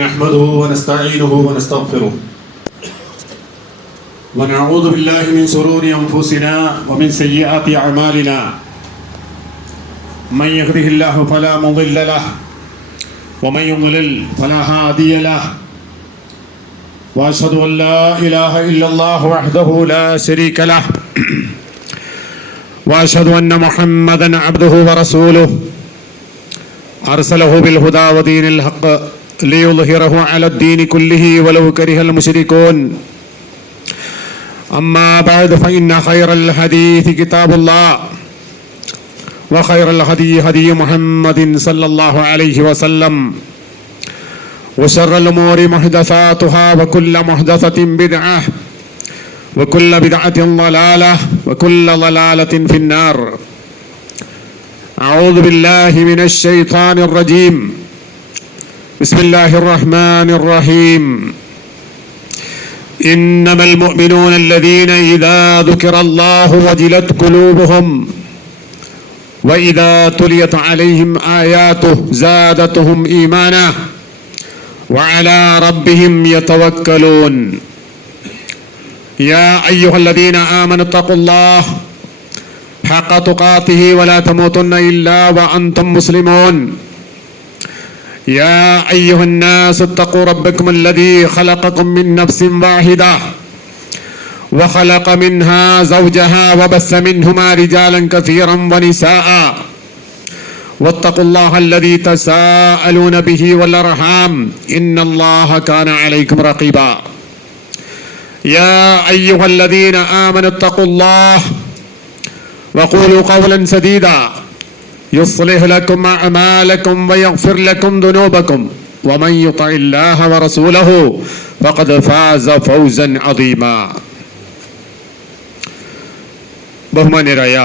نحمده ونستعينه ونستغفره ونعوذ بالله من شرور أنفسنا ومن سيئات أعمالنا من يهده الله فلا مضل له ومن يضلل فلا هادي له وأشهد أن لا إله إلا الله وحده لا شريك له وأشهد أن محمدا عبده ورسوله أرسله بالهدى ودين الحق ليظهره على الدين كله ولو كره المشركون أما بعد فإن خير الحديث كتاب الله وخير الهدي هدي محمد صلى الله عليه وسلم وشر الأمور محدثاتها وكل محدثة بدعة وكل بدعة ضلالة وكل ضلالة في النار. أعوذ بالله من الشيطان الرجيم. بسم الله الرحمن الرحيم. إنما المؤمنون الذين إذا ذكر الله وجلت قلوبهم وإذا تليت عليهم آياته زادتهم إيمانا وعلى ربهم يتوكلون. يا أيها الذين آمنوا اتقوا الله حق تقاته ولا تموتن إلا وأنتم مسلمون. يا أيها الناس اتقوا ربكم الذي خلقكم من نفس واحدة وخلق منها زوجها وبث منهما رجالا كثيرا ونساء واتقوا الله الذي تساءلون به والأرحام إن الله كان عليكم رقيبا. يا أيها الذين آمنوا اتقوا الله وقولوا قولا سديدا يصلح لكم أعمالكم ويغفر لكم ذنوبكم ومن يطع الله ورسوله فقد فاز فوزا عظيما. ബഹുമാന്യരായ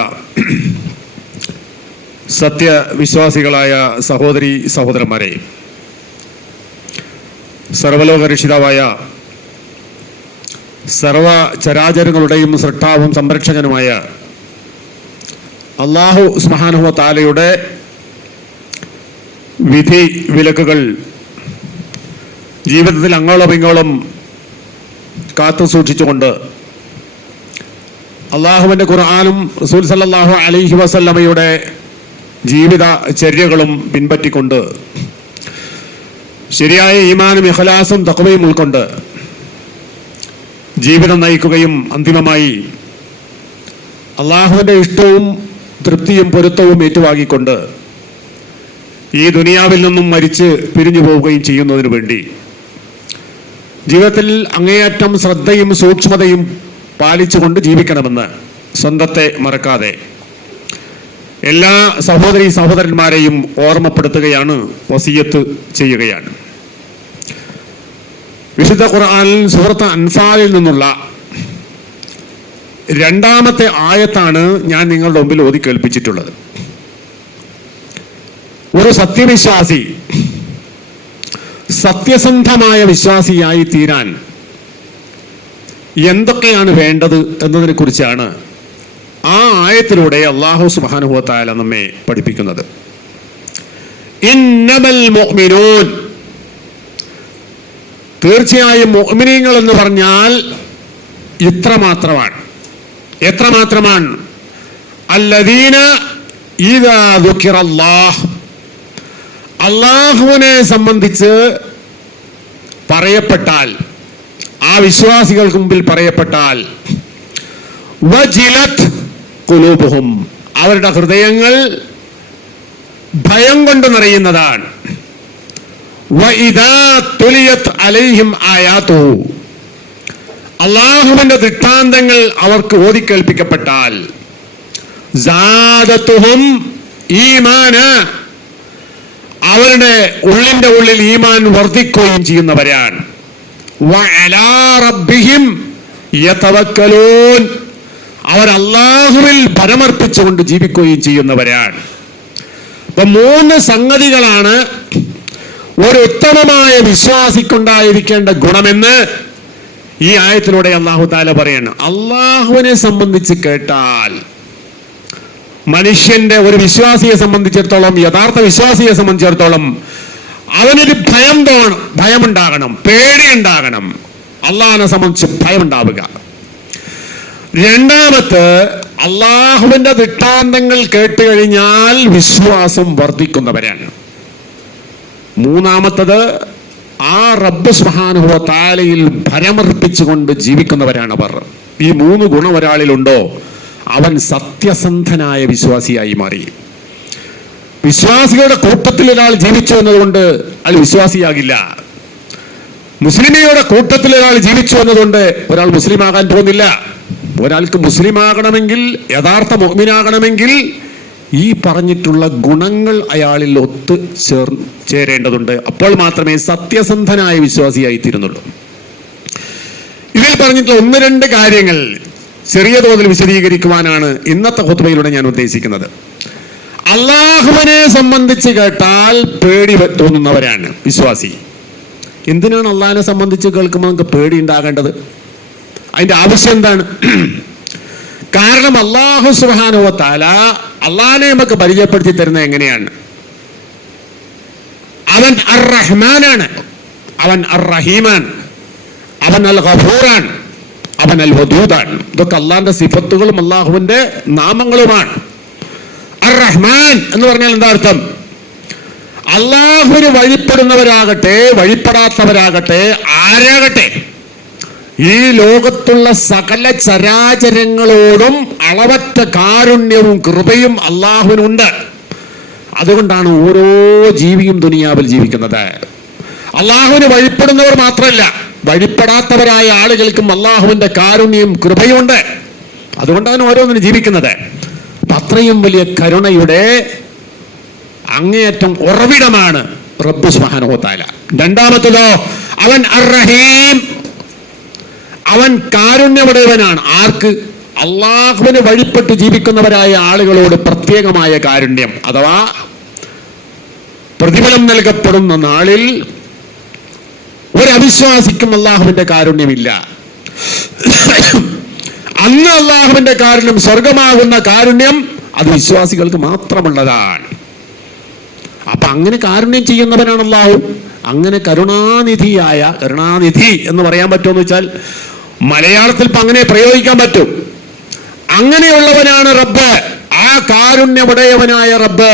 സത്യവിശ്വാസികളായ സഹോദരി സഹോദരന്മാരെ, സർവലോക രക്ഷിതാവായ സർവ ചരാചരങ്ങളുടെയും സൃഷ്ടാവും സംരക്ഷകനുമായ അല്ലാഹു സുബ്ഹാനഹു വ തആലയുടെ വിധി വിലക്കുകൾ ജീവിതത്തിൽ അങ്ങോളം ഇങ്ങോളം കാത്തു സൂക്ഷിച്ചുകൊണ്ട് അള്ളാഹുവിൻ്റെ ഖുർആനും റസൂൽ സല്ലല്ലാഹു അലൈഹി വസല്ലമയുടെ ജീവിതചര്യകളും പിൻപറ്റിക്കൊണ്ട് ശരിയായ ഈമാനും ഇഖ്ലാസും തഖ്വയും ഉൾക്കൊണ്ട് ജീവിതം നയിക്കുകയും അന്തിമമായി അള്ളാഹുവിൻ്റെ ഇഷ്ടവും തൃപ്തിയും പൊരുത്തവും ഏറ്റുവാങ്ങിക്കൊണ്ട് ഈ ദുനിയാവിൽ നിന്നും മരിച്ച് പിരിഞ്ഞു പോവുകയും ചെയ്യുന്നതിനു വേണ്ടി ജീവിതത്തിൽ അങ്ങേയറ്റം ശ്രദ്ധയും സൂക്ഷ്മതയും പാലിച്ചുകൊണ്ട് ജീവിക്കണമെന്ന് സ്വന്തത്തെ മറക്കാതെ എല്ലാ സഹോദരീ സഹോദരന്മാരെയും ഓർമ്മപ്പെടുത്തുകയാണ്, വസിയത്ത് ചെയ്യുകയാണ്. വിശുദ്ധ ഖുർആനിൽ സൂറത്ത് അൻഫാലിൽ നിന്നുള്ള 2-ാമത്തെ ആയത്താണ് ഞാൻ നിങ്ങളുടെ മുമ്പിൽ ഓതി കേൾപ്പിച്ചിട്ടുള്ളത്. ഒരു സത്യവിശ്വാസി സത്യസന്ധമായ വിശ്വാസിയായി തീരാൻ എന്തൊക്കെയാണ് വേണ്ടത് എന്നതിനെ കുറിച്ചാണ് ആ ആയത്തിലൂടെ അല്ലാഹു സുബ്ഹാനഹു വ തആല നമ്മെ പഠിപ്പിക്കുന്നത്. ഇന്നമൽ മുഅ്മിനൂൻ, തീർച്ചയായും മുഅ്മിനീങ്ങൾ എന്ന് പറഞ്ഞാൽ ഇത്രമാത്രമാണ്. എത്രമാത്രമാണ്? അല്ലദീന ഇദാ ദുകിറല്ലാഹ്, അല്ലാഹുവിനെ സംബന്ധിച്ച് പറയപ്പെട്ടാൽ, ആ വിശ്വാസികൾക്ക് മുമ്പിൽ പറയപ്പെട്ടാൽ, വജിലത് ഖുലൂബുഹും, അവരുടെ ഹൃദയങ്ങൾ ഭയം കൊണ്ട് നിറയുന്നതാണ്. വഇദാ തുലിയത് അലൈഹിം ആയാതുഹു, അല്ലാഹുവിന്റെ ദൃഷ്ടാന്തങ്ങൾ അവർക്ക് ഓതിക്കേൾപ്പിക്കപ്പെട്ടാൽ, സാദത്തുഹും ഈമാന, അവരുടെ ഉള്ളിന്റെ ഉള്ളിൽ ഈമാൻ വർദ്ധിക്കുകയും ചെയ്യുന്നവരാണ്. വഅലാ റബ്ബിഹിം യതവക്കലൂൻ, അവർ അല്ലാഹുവിൽ ഭരമർപ്പിച്ചുകൊണ്ട് ജീവിക്കുകയും ചെയ്യുന്നവരാണ്. അപ്പൊ 3 സംഗതികളാണ് ഒരു ഉത്തമമായ വിശ്വാസിക്കുണ്ടായിരിക്കേണ്ട ഗുണമെന്ന് ഈ ആയത്തിലൂടെ അല്ലാഹു തആല പറയാണ്. അല്ലാഹുവിനെ സംബന്ധിച്ച് കേട്ടാൽ, മനുഷ്യന്റെ ഒരു വിശ്വാസിയെ സംബന്ധിച്ചിടത്തോളം, യഥാർത്ഥ വിശ്വാസിയെ സംബന്ധിച്ചിടത്തോളം അവനൊരു ഭയമുണ്ടാകണം, പേടിയുണ്ടാകണം. അള്ളാഹിനെ സംബന്ധിച്ച് ഭയമുണ്ടാവുക. രണ്ടാമത്, അള്ളാഹുവിന്റെ ദൃഷ്ടാന്തങ്ങൾ കേട്ട് കഴിഞ്ഞാൽ വിശ്വാസം വർദ്ധിക്കുന്നവരാണ്. മൂന്നാമത്തത്, ആ റബ്ബ് സുബ്ഹാനഹു വ തആലയിൽ ഭരമർപ്പിച്ചുകൊണ്ട് ജീവിക്കുന്നവരാണ് അവർ. ഈ 3 ഗുണം ഒരാളിലുണ്ടോ അവൻ സത്യസന്ധനായ വിശ്വാസിയായി മാറി. വിശ്വാസികളുടെ കൂട്ടത്തിൽ ഒരാൾ ജീവിച്ചു എന്നതുകൊണ്ട് അയാൾ വിശ്വാസിയാകില്ല. മുസ്ലിമയുടെ കൂട്ടത്തിൽ ഒരാൾ ജീവിച്ചു എന്നതുകൊണ്ട് ഒരാൾ മുസ്ലിം ആകാൻ പോകുന്നില്ല. ഒരാൾക്ക് മുസ്ലിം ആകണമെങ്കിൽ, യഥാർത്ഥ മുഅ്മിനാകണമെങ്കിൽ ഈ പറഞ്ഞിട്ടുള്ള ഗുണങ്ങൾ അയാളിൽ ചേരേണ്ടതുണ്ട്. അപ്പോൾ മാത്രമേ സത്യസന്ധനായ വിശ്വാസിയായി തീരുന്നുള്ളൂ. ഇതിൽ പറഞ്ഞിട്ടുള്ള 1-2 കാര്യങ്ങൾ ചെറിയ തോതിൽ വിശദീകരിക്കുവാനാണ് ഇന്നത്തെ ഖുത്ബയിലൂടെ ഞാൻ ഉദ്ദേശിക്കുന്നത്. അള്ളാഹുവിനെ സംബന്ധിച്ച് കേട്ടാൽ പേടി തോന്നുന്നവരാണ് വിശ്വാസി. എന്തിനാണ് അള്ളാഹിനെ സംബന്ധിച്ച് കേൾക്കുമ്പോൾ നമുക്ക് പേടി ഉണ്ടാകേണ്ടത്? അതിന്റെ ആവശ്യം എന്താണ്? കാരണം അല്ലാഹു സുബ്ഹാനഹു വ തആല അള്ളാഹിനെ നമുക്ക് പരിചയപ്പെടുത്തി തരുന്നത് എങ്ങനെയാണ്? അവൻ അർ റഹ്മാനാണ്, അവൻ അർ റഹീമാണ്, അവൻ അൽ ഗഫൂറാണ്, അവൻ അൽ വദൂദാണ്. ഇതൊക്കെ അള്ളാഹിന്റെ സിഫത്തുകളും അള്ളാഹുവിന്റെ നാമങ്ങളുമാണ്. അർ റഹ്മാൻ എന്ന് പറഞ്ഞാൽ എന്താ അർത്ഥം? അള്ളാഹുവിന് വഴിപ്പെടുന്നവരാകട്ടെ വഴിപ്പെടാത്തവരാകട്ടെ ആരാകട്ടെ, ഈ ലോകത്തുള്ള സകല ചരാചരങ്ങളോടും അളവറ്റ കാരുണ്യവും കൃപയും അള്ളാഹുവിനുണ്ട്. അതുകൊണ്ടാണ് ഓരോ ജീവിയും ദുനിയാവിൽ ജീവിക്കുന്നത്. അള്ളാഹുവിന് വഴിപ്പെടുന്നവർ മാത്രമല്ല, വഴിപ്പെടാത്തവരായ ആളുകൾക്കും അള്ളാഹുവിന്റെ കാരുണ്യവും കൃപയുമുണ്ട്. അതുകൊണ്ടാണ് ഓരോന്നിനും ജീവിക്കുന്നത്. അത്രയും വലിയ കരുണയുടെ അങ്ങേയറ്റം ഉറവിടമാണ് റബ്ബ് സുബ്ഹാനഹു വ തആല. രണ്ടാമത്തേതോ, അവൻ അർ റഹീം, അവൻ കാരുണ്യമുടയവനാണ്. ആർക്ക്? അള്ളാഹുവിന് വഴിപ്പെട്ട് ജീവിക്കുന്നവരായ ആളുകളോട് പ്രത്യേകമായ കാരുണ്യം. അഥവാ പ്രതിഫലം നൽകപ്പെടുന്ന നാളിൽ ഒരു അവിശ്വാസിക്കും അള്ളാഹുവിന്റെ കാരുണ്യമില്ല. അന്ന് അള്ളാഹുവിന്റെ കാരുണ്യം, സ്വർഗമാകുന്ന കാരുണ്യം, അത് വിശ്വാസികൾക്ക് മാത്രമുള്ളതാണ്. അപ്പൊ അങ്ങനെ കാരുണ്യം ചെയ്യുന്നവനാണ് അള്ളാഹു. അങ്ങനെ കരുണാനിധി എന്ന് പറയാൻ പറ്റുമെന്ന് വെച്ചാൽ മലയാളത്തിൽ ഇപ്പൊ അങ്ങനെ പ്രയോഗിക്കാൻ പറ്റും. അങ്ങനെയുള്ളവനാണ് റബ്ബ്, ആ കാരുണ്യമുടയവനായ റബ്ബ്.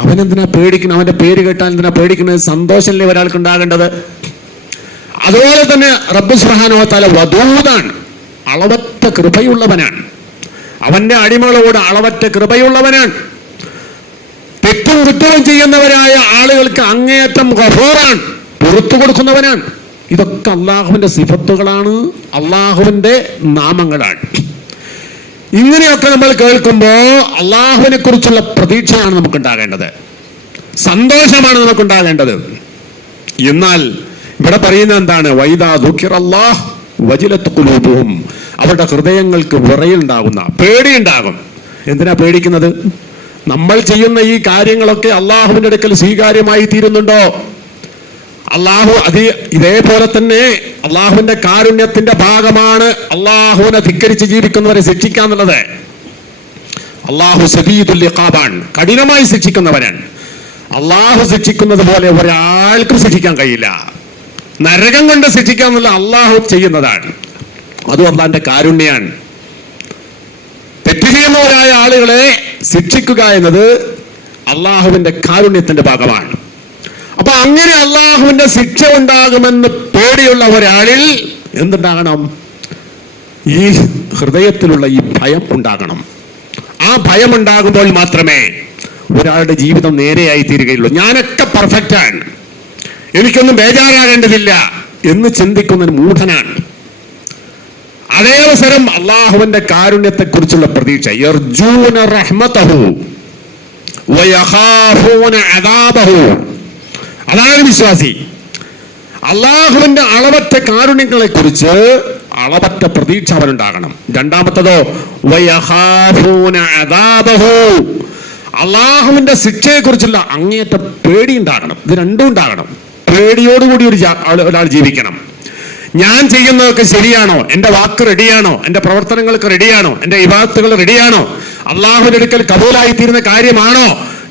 അവനെന്തിനാ പേടിക്കുന്നത്? അവന്റെ പേര് കേട്ടാൽ എന്തിനാ പേടിക്കുന്നത്? സന്തോഷമല്ലേ ഒരാൾക്ക് ഉണ്ടാകേണ്ടത്? അതുപോലെ തന്നെ റബ്ബ് സുബ്ഹാനഹു വ തആല വദൂദാണ്, അളവറ്റ കൃപയുള്ളവനാണ്. അവന്റെ അടിമകളോട് അളവറ്റ കൃപയുള്ളവനാണ്. തെറ്റും കുറ്റവും ചെയ്യുന്നവരായ ആളുകൾക്ക് അങ്ങേയറ്റം ഗഫൂറാണ്, പുറത്തു കൊടുക്കുന്നവനാണ്. ഇതൊക്കെ അള്ളാഹുവിന്റെ സിഫത്തുകളാണ്, അള്ളാഹുവിന്റെ നാമങ്ങളാണ്. ഇങ്ങനെയൊക്കെ നമ്മൾ കേൾക്കുമ്പോൾ അള്ളാഹുവിനെ കുറിച്ചുള്ള പ്രതീക്ഷയാണ് നമുക്കുണ്ടാകേണ്ടത്, സന്തോഷമാണ് നമുക്കുണ്ടാകേണ്ടത്. എന്നാൽ ഇവിടെ പറയുന്നത് എന്താണ്? വൈദാ ദുഃഖിറല്ലാഹ് വജിലത്ത് ഖുലൂബുഹും, അവരുടെ ഹൃദയങ്ങൾക്ക് വിറയുണ്ടാകുന്ന, പേടിയുണ്ടാകും. എന്തിനാ പേടിക്കുന്നത്? നമ്മൾ ചെയ്യുന്ന ഈ കാര്യങ്ങളൊക്കെ അള്ളാഹുവിന്റെ അടുക്കൽ സ്വീകാര്യമായി തീരുന്നുണ്ടോ? അള്ളാഹു ഇതേപോലെ തന്നെ അള്ളാഹുവിന്റെ കാരുണ്യത്തിന്റെ ഭാഗമാണ് അള്ളാഹുവിനെ ധിക്കരിച്ച് ജീവിക്കുന്നവരെ ശിക്ഷിക്കാന്നുള്ളത്. അള്ളാഹു ശദീദുൽ ഇഖാബാണ്, കഠിനമായി ശിക്ഷിക്കുന്നവനാണ്. അള്ളാഹു ശിക്ഷിക്കുന്നത് പോലെ ഒരാൾക്കും ശിക്ഷിക്കാൻ കഴിയില്ല. നരകം കൊണ്ട് ശിക്ഷിക്കാന്നുള്ള അള്ളാഹു ചെയ്യുന്നതാണ്. അതും അള്ളാഹിന്റെ കാരുണ്യാണ്. തെറ്റ് ചെയ്യുന്നവരായ ആളുകളെ ശിക്ഷിക്കുക എന്നത് അള്ളാഹുവിന്റെ കാരുണ്യത്തിന്റെ ഭാഗമാണ്. അപ്പൊ അങ്ങനെ അള്ളാഹുവിന്റെ ശിക്ഷ ഉണ്ടാകുമെന്ന് പേടിയുള്ള ഒരാളിൽ എന്തുണ്ടാകണം? ഈ ഹൃദയത്തിലുള്ള ഈ ഭയം ഉണ്ടാകണം. ആ ഭയം ഉണ്ടാകുമ്പോൾ മാത്രമേ ഒരാളുടെ ജീവിതം നേരെയായി തീരുകയുള്ളൂ. ഞാനൊക്കെ പെർഫെക്റ്റാണ്, എനിക്കൊന്നും ബേജാറാകേണ്ടതില്ല എന്ന് ചിന്തിക്കുന്ന മൂഢനാണ്. അതേ അവസരം അള്ളാഹുവിന്റെ കാരുണ്യത്തെ കുറിച്ചുള്ള പ്രതീക്ഷ, യർജൂന റഹ്മതഹു വയഖാഫൂന അദാബഹു, അതാണ് വിശ്വാസി. അള്ളാഹുവിന്റെ അളവറ്റ കാരുണ്യങ്ങളെ കുറിച്ച് അളവറ്റ പ്രതീക്ഷ അവനുണ്ടാകണം. രണ്ടാമത്തതോ വയഖാഫൂന അദാബഹു, അള്ളാഹുവിന്റെ ശിക്ഷയെ കുറിച്ചുള്ള അങ്ങേയറ്റ പേടി ഉണ്ടാകണം. ഇത് രണ്ടും ഉണ്ടാകണം. പേടിയോടുകൂടി ഒരാൾ ജീവിക്കണം. ഞാൻ ചെയ്യുന്നതൊക്കെ ശരിയാണോ? എൻ്റെ വാക്ക് റെഡിയാണോ? എൻ്റെ പ്രവർത്തനങ്ങൾക്ക് റെഡിയാണോ? എൻ്റെ ഇബാദത്തുകൾ റെഡിയാണോ? അള്ളാഹുവിന്റെ അടുക്കൽ കബൂലായി തീരുന്ന കാര്യമാണോ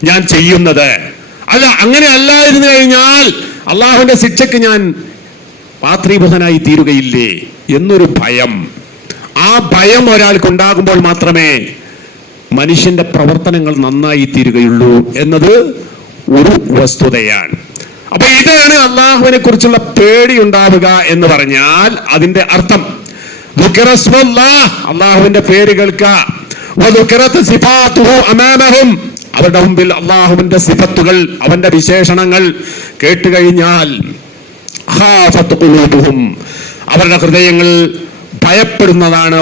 ഞാൻ ചെയ്യുന്നത്? അല്ല, അങ്ങനെ അല്ലായിരുന്നു കഴിഞ്ഞാൽ അള്ളാഹുവിന്റെ ശിക്ഷയ്ക്ക് ഞാൻ പാത്രീഭൂതനായി തീരുകയില്ലേ എന്നൊരു ഭയം. ആ ഭയം ഒരാൾക്ക് ഉണ്ടാകുമ്പോൾ മാത്രമേ മനുഷ്യന്റെ പ്രവർത്തനങ്ങൾ നന്നായി തീരുകയുള്ളൂ എന്നത് ഒരു വസ്തുതയാണ്. അപ്പൊ ഇതാണ് അള്ളാഹുവിനെ കുറിച്ചുള്ള പേടി ഉണ്ടാവുക എന്ന് പറഞ്ഞാൽ അതിന്റെ അർത്ഥം. അള്ളാഹുവിന്റെ പേര് കേൾക്കുക, അവരുടെ മുമ്പിൽ അള്ളാഹുവിന്റെ സിഫത്തുകൾ, അവന്റെ വിശേഷണങ്ങൾ കേട്ടുകഴിഞ്ഞാൽ അവരുടെ ഹൃദയങ്ങൾ ഭയപ്പെടുന്നതാണ്.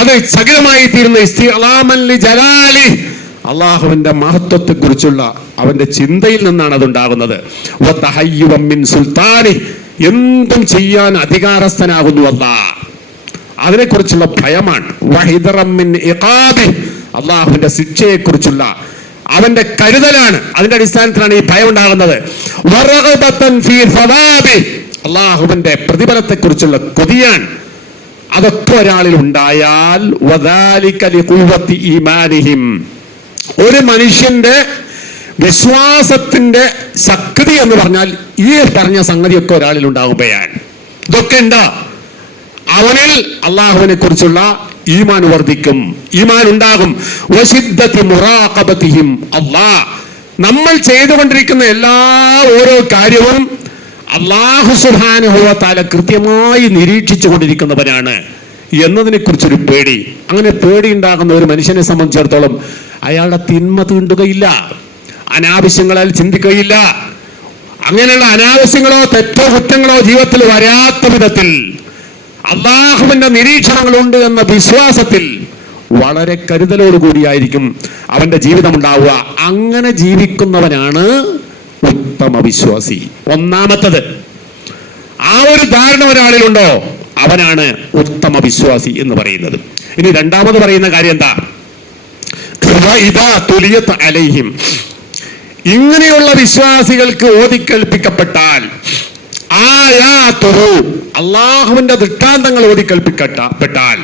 അത് സകലമായി തീരുന്ന അള്ളാഹുവിന്റെ മഹത്വത്തെ കുറിച്ചുള്ള അവന്റെ ചിന്തയിൽ നിന്നാണ് അതുണ്ടാകുന്നത്. എന്തും ചെയ്യാൻ അധികാരസ്ഥനാകുന്നു അല്ലാഹ്, അതിനെക്കുറിച്ചുള്ള ഭയമാണ്. അള്ളാഹുവിന്റെ ശിക്ഷയെക്കുറിച്ചുള്ള അവന്റെ കരുതലാണ്. അതിന്റെ അടിസ്ഥാനത്തിലാണ് ഈ ഭയം ഉണ്ടാകുന്നത്. അള്ളാഹുവിന്റെ പ്രതിഫലത്തെക്കുറിച്ചുള്ള കൊതിയാണ്. അതൊക്കെ ഒരാളിൽ ഉണ്ടായാൽ ഒരു മനുഷ്യന്റെ വിശ്വാസത്തിന്റെ ശക്തി എന്ന് പറഞ്ഞാൽ ഈ പറഞ്ഞ സംഗതിയൊക്കെ ഒരാളിൽ ഉണ്ടാകുമ്പോഴാണ്. ഇതൊക്കെ ഉണ്ടാ അവനിൽ അള്ളാഹുവിനെ കുറിച്ചുള്ള ഈമാൻ വർദ്ധിക്കും, ഈമാൻ ഉണ്ടാകും. അല്ലാഹ് നമ്മൾ ചെയ്തുകൊണ്ടിരിക്കുന്ന എല്ലാ ഓരോ കാര്യവും അല്ലാഹു സുബ്ഹാനഹു വ തആല കൃത്യമായി നിരീക്ഷിച്ചു കൊണ്ടിരിക്കുന്നവനാണ് എന്നതിനെ കുറിച്ചൊരു പേടി. അങ്ങനെ പേടി ഉണ്ടാകുന്ന ഒരു മനുഷ്യനെ സംബന്ധിച്ചിടത്തോളം അയാളുടെ തിന്മ തീണ്ടുകയില്ല, അനാവശ്യങ്ങളാൽ ചിന്തിക്കുകയില്ല. അങ്ങനെയുള്ള അനാവശ്യങ്ങളോ തെറ്റോ കുറ്റങ്ങളോ ജീവിതത്തിൽ വരാത്ത വിധത്തിൽ അള്ളാഹുവിന്റെ നിരീക്ഷണങ്ങളുണ്ട് എന്ന വിശ്വാസത്തിൽ വളരെ കരുതലോടുകൂടിയായിരിക്കും അവന്റെ ജീവിതം ഉണ്ടാവുക. അങ്ങനെ ജീവിക്കുന്നവനാണ് ഉത്തമ വിശ്വാസി. ഒന്നാമത്തത്, ആ ഒരു ധാരണ ഒരാളിലുണ്ടോ അവനാണ് ഉത്തമ വിശ്വാസി എന്ന് പറയുന്നത്. ഇനി രണ്ടാമത് പറയുന്ന കാര്യം എന്താ? ഇങ്ങനെയുള്ള വിശ്വാസികൾക്ക് ഓതിക്കേൽപ്പിക്കപ്പെട്ടാൽ, അള്ളാഹുവിന്റെ ദൃഷ്ടാന്തങ്ങൾ ഓതിക്കേൽപ്പിക്കപ്പെട്ടാൽ,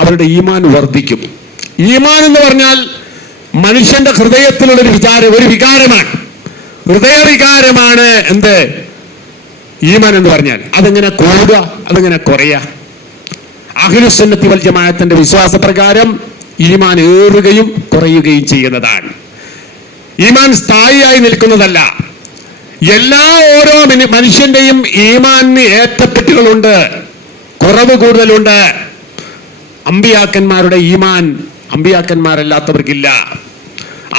അവരുടെ ഈമാൻ വർദ്ധിക്കും. ഈമാൻ എന്ന് പറഞ്ഞാൽ മനുഷ്യന്റെ ഹൃദയത്തിലുള്ള ഒരു വികാരമാണ്, ഹൃദയവികാരമാണ്. എന്ത് ഈമാൻ എന്ന് പറഞ്ഞാൽ അതെങ്ങനെ കൂടുക, അതെങ്ങനെ കുറയുക? അഹ്ലുസുന്നത്തി വൽ ജമാഅത്തിന്റെ വിശ്വാസപ്രകാരം ഈമാൻ ഏറുകയും കുറയുകയും ചെയ്യുന്നതാണ്. ഈമാൻ സ്ഥായിയായി നിൽക്കുന്നതല്ല. എല്ലാ ഓരോ മനുഷ്യന്റെയും ഈമാനിന് ഏറ്റപ്പെട്ടുകളുണ്ട്, കുറവ് കൂടുതലുണ്ട്. അമ്പിയാക്കന്മാരുടെ ഈമാൻ അമ്പിയാക്കന്മാരല്ലാത്തവർക്കില്ല.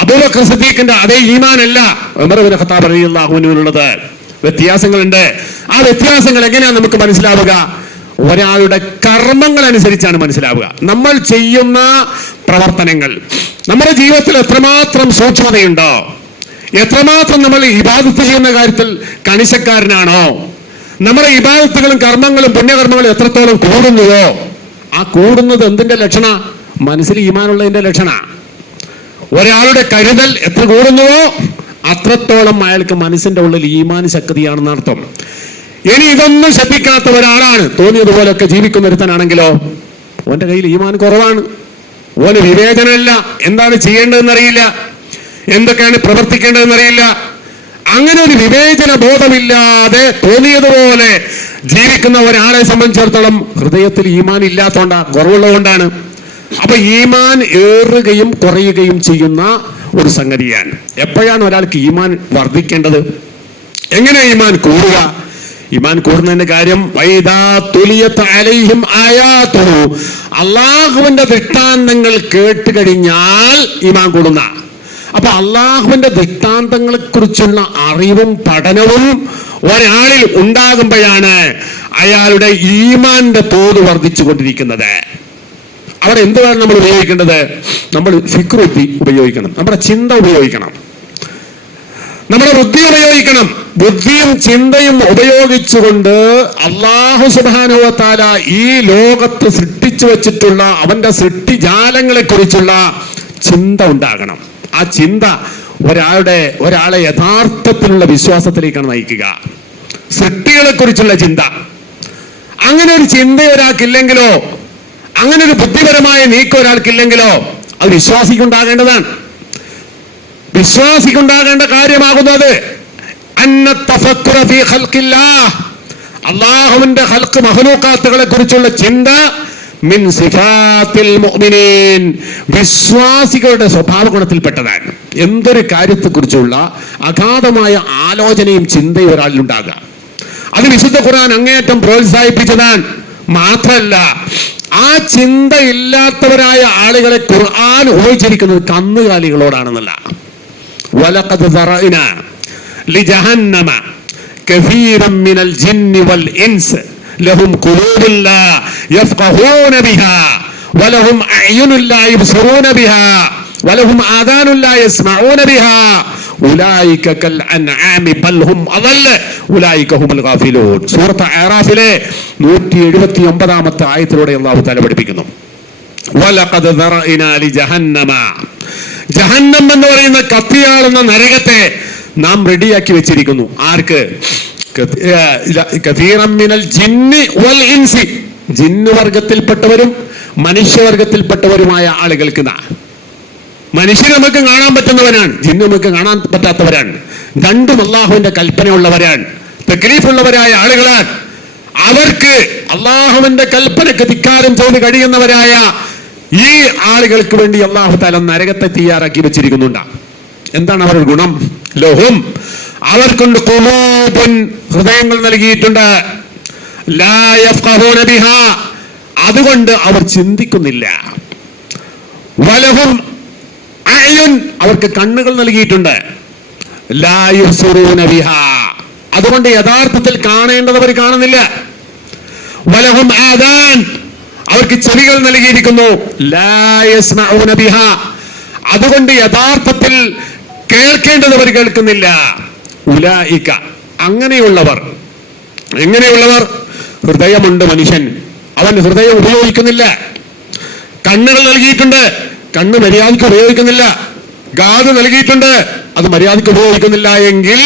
അബൂബക്കർ സിദ്ദീഖിന്റെ അതേ ഈമാനല്ല ഉമർ ഇബ്നു ഖത്താബ് റളിയല്ലാഹു അൻഹുവിനുള്ളത്. വ്യത്യാസങ്ങളുണ്ട്. ആ വ്യത്യാസങ്ങൾ എങ്ങനെയാണ് നമുക്ക് മനസ്സിലാവുക? ഒരാളുടെ കർമ്മങ്ങൾ അനുസരിച്ചാണ് മനസ്സിലാവുക. നമ്മൾ ചെയ്യുന്ന പ്രവർത്തനങ്ങൾ, നമ്മുടെ ജീവിതത്തിൽ എത്രമാത്രം സൂക്ഷ്മതയുണ്ടോ, എത്രമാത്രം നമ്മൾ ഇബാദത്ത് ചെയ്യുന്ന കാര്യത്തിൽ കണിശക്കാരനാണോ, നമ്മുടെ ഇബാദത്തുകളും കർമ്മങ്ങളും പുണ്യകർമ്മങ്ങളും എത്രത്തോളം കൂടുന്നുവോ, ആ കൂടുന്നത് എന്തിന്റെ ലക്ഷണ? മനസ്സിൽ ഈമാനുള്ളതിന്റെ ലക്ഷണ. ഒരാളുടെ കരുതൽ എത്ര കൂടുന്നുവോ അത്രത്തോളം അയാൾക്ക് മനസ്സിന്റെ ഉള്ളിൽ ഈമാൻ ശക്തിയാണെന്ന് അർത്ഥം. ഇനി ഇതൊന്നും ശ്രദ്ധിക്കാത്ത ഒരാളാണ്, തോന്നിയതുപോലൊക്കെ ജീവിക്കുന്ന ഒരുത്തനാണെങ്കിലോ ഓന്റെ കയ്യിൽ ഈമാൻ കുറവാണ്, ഓന് വിവേചനമില്ല, എന്താണ് ചെയ്യേണ്ടതെന്നറിയില്ല, എന്തൊക്കെയാണ് പ്രവർത്തിക്കേണ്ടതെന്നറിയില്ല. അങ്ങനെ ഒരു വിവേചന ബോധമില്ലാതെ തോന്നിയതുപോലെ ജീവിക്കുന്ന ഒരാളെ സംബന്ധിച്ചിടത്തോളം ഹൃദയത്തിൽ ഈമാൻ ഇല്ലാത്തതുകൊണ്ടാണ്, കുറവുള്ളതുകൊണ്ടാണ്. അപ്പൊ ഈമാൻ ഏറുകയും കുറയുകയും ചെയ്യുന്ന ഒരു സംഗതിയാണ്. എപ്പോഴാണ് ഒരാൾക്ക് ഈമാൻ വർദ്ധിക്കേണ്ടത്? എങ്ങനെ ഈമാൻ കൂടുക? ഈമാൻ കൂടുന്നതിന്റെ കാര്യം അള്ളാഹുവിന്റെ ദൃഷ്ടാന്തങ്ങൾ കേട്ട് കഴിഞ്ഞാൽ ഈമാൻ കൂടുന്ന. അപ്പൊ അള്ളാഹുവിന്റെ ദൃഷ്ടാന്തങ്ങളെ കുറിച്ചുള്ള അറിവും പഠനവും ഒരാളിൽ ഉണ്ടാകുമ്പോഴാണ് അയാളുടെ ഈമാന്റെ തോത് വർദ്ധിച്ചു കൊണ്ടിരിക്കുന്നത്. അവിടെ എന്തുവാണ് നമ്മൾ ഉപയോഗിക്കേണ്ടത്? നമ്മൾ ഫിക്റുദ്ദി ഉപയോഗിക്കണം, നമ്മുടെ ചിന്ത ഉപയോഗിക്കണം, നമ്മുടെ ബുദ്ധി ഉപയോഗിക്കണം. ബുദ്ധിയും ചിന്തയും ഉപയോഗിച്ചുകൊണ്ട് അല്ലാഹു സുബ്ഹാനഹു വ തആല ഈ ലോകത്ത് സൃഷ്ടിച്ചു വെച്ചിട്ടുള്ള അവന്റെ സൃഷ്ടിജാലങ്ങളെ കുറിച്ചുള്ള ചിന്ത ഉണ്ടാകണം. ആ ചിന്ത ഒരാളെ യഥാർത്ഥത്തിലുള്ള വിശ്വാസത്തിലേക്കാണ് നയിക്കുക. സൃഷ്ടികളെ കുറിച്ചുള്ള ചിന്ത. അങ്ങനെ ഒരു ചിന്ത ഒരാൾക്കില്ലെങ്കിലോ, അങ്ങനെ ഒരു ബുദ്ധിപരമായ നീക്കം ഒരാൾക്കില്ലെങ്കിലോ അത് വിശ്വാസിക്കുണ്ടാകേണ്ടതാണ്. വിശ്വാസിക്കുണ്ടാകേണ്ട കാര്യമാകുന്നത് അള്ളാഹുവിന്റെ ഖൽഖ് മഖ്ലൂഖാത്തുകളെ കുറിച്ചുള്ള ചിന്ത മിൻ സിഫാത്തിൽ മുഅ്മിനീൻ, വിശ്വാസികളുടെ സ്വഭാവ ഗുണത്തിൽപ്പെട്ടതാണ്. എന്തൊരു കാര്യത്തെക്കുറിച്ചുള്ള അഗാധമായ ആലോചനയും ചിന്തയും ഒരാളിലുണ്ടാകുക, അത് വിശുദ്ധ ഖുർആൻ അങ്ങേയറ്റം പ്രോത്സാഹിപ്പിച്ചതാണ്. മാത്രമല്ല, ആ ചിന്ത ഇല്ലാത്തവരായ ആളുകളെ ഖുർആൻ ഉപയോഗിച്ചിരിക്കുന്നത് കന്നുകാലികളോടാണെന്നല്ല. വലഖദ് ദറഅനാ ലിജഹന്നമ കസീറൻ മിനൽ ജിന്നി വൽ ഇൻസ് ലഹും ഖുലൂബുൻ ലാ യഫ്ഖഹൂന ബിഹാ വലഹും അഅ്യുനുൻ ലാ യബ്സറൂന ബിഹാ വലഹും ആദാനുൻ ലാ യസ്മഊന ബിഹാ ഉലൈക കൽ അൻആമി ബൽ ഹും അദല്ല ഉലൈക ഹുമുൽ ഗാഫിലൂൻ. സൂറത്ത് അറാഫിലെ 179-ാമത്തെ ആയത്തിലൂടെ അല്ലാഹു തആല പഠിപ്പിക്കുന്നു, വലഖദ് ദറഅനാ ലിജഹന്നമ, ജഹന്നം എന്ന് പറയുന്ന കത്തിയാളുന്ന നരകത്തെ നാം റെഡിയാക്കി വെച്ചിരിക്കുന്നു. ആർക്ക്? കസീറൻ മിനൽ ജിന്നി വൽ ഇൻസി, ജിന്ന് വർഗത്തിൽപ്പെട്ടവരും മനുഷ്യവർഗത്തിൽപ്പെട്ടവരുമായ ആളുകൾക്ക്. മനുഷ്യൻ നമുക്ക് കാണാൻ പറ്റുന്നവരാണ്, ജിന്ന് നമുക്ക് കാണാൻ പറ്റാത്തവരാണ്. രണ്ടും അള്ളാഹുവിന്റെ കൽപ്പനയുള്ളവരാണ്, തക്ലീഫുള്ളവരായ ആളുകളാണ്. അവർക്ക് അള്ളാഹുവിന്റെ കൽപ്പനക്ക് ധിക്കാരം ചെയ്ത് കഴിയുന്നവരായ ഈ ആളുകൾക്ക് വേണ്ടി അള്ളാഹു തആല നരകത്തെ തയ്യാറാക്കി വെച്ചിരിക്കുന്നുണ്ട്. എന്താണ് അവരുടെ ഗുണം? ലഹും, അവർക്കുണ്ട് ഖുലൂബുൻ, ഹൃദയങ്ങൾ നൽകിയിട്ടുണ്ട്, ലാ യഫ്ഖഹൂന ബിഹാ, അതുകൊണ്ട് അവർ ചിന്തിക്കുന്നില്ല. വലഹും അഅ്യുൻ, അവർക്ക് കണ്ണുകൾ നൽകിയിട്ടുണ്ട്, ലാ യുബ്സിറൂന ബിഹാ, അതുകൊണ്ട് യഥാർത്ഥത്തിൽ കാണേണ്ടത് അവർ കാണുന്നില്ല. വലഹും ആദാൻ, അവർക്ക് ചെവികൾ നൽകിയിരിക്കുന്നു, ലാ യസ്മഊന ബിഹാ, അതുകൊണ്ട് യഥാർത്ഥത്തിൽ കേൾക്കേണ്ടത് അവർ കേൾക്കുന്നില്ല. ഉലൈക, അങ്ങനെയുള്ളവർ. എങ്ങനെയുള്ളവർ? ഹൃദയമുണ്ട് മനുഷ്യൻ, അവൻ ഹൃദയം ഉപയോഗിക്കുന്നില്ല. കണ്ണുകൾ നൽകിയിട്ടുണ്ട്, കണ്ണ് മര്യാദയ്ക്ക് ഉപയോഗിക്കുന്നില്ല. കാത് നൽകിയിട്ടുണ്ട്, അത് മര്യാദയ്ക്ക് ഉപയോഗിക്കുന്നില്ല എങ്കിൽ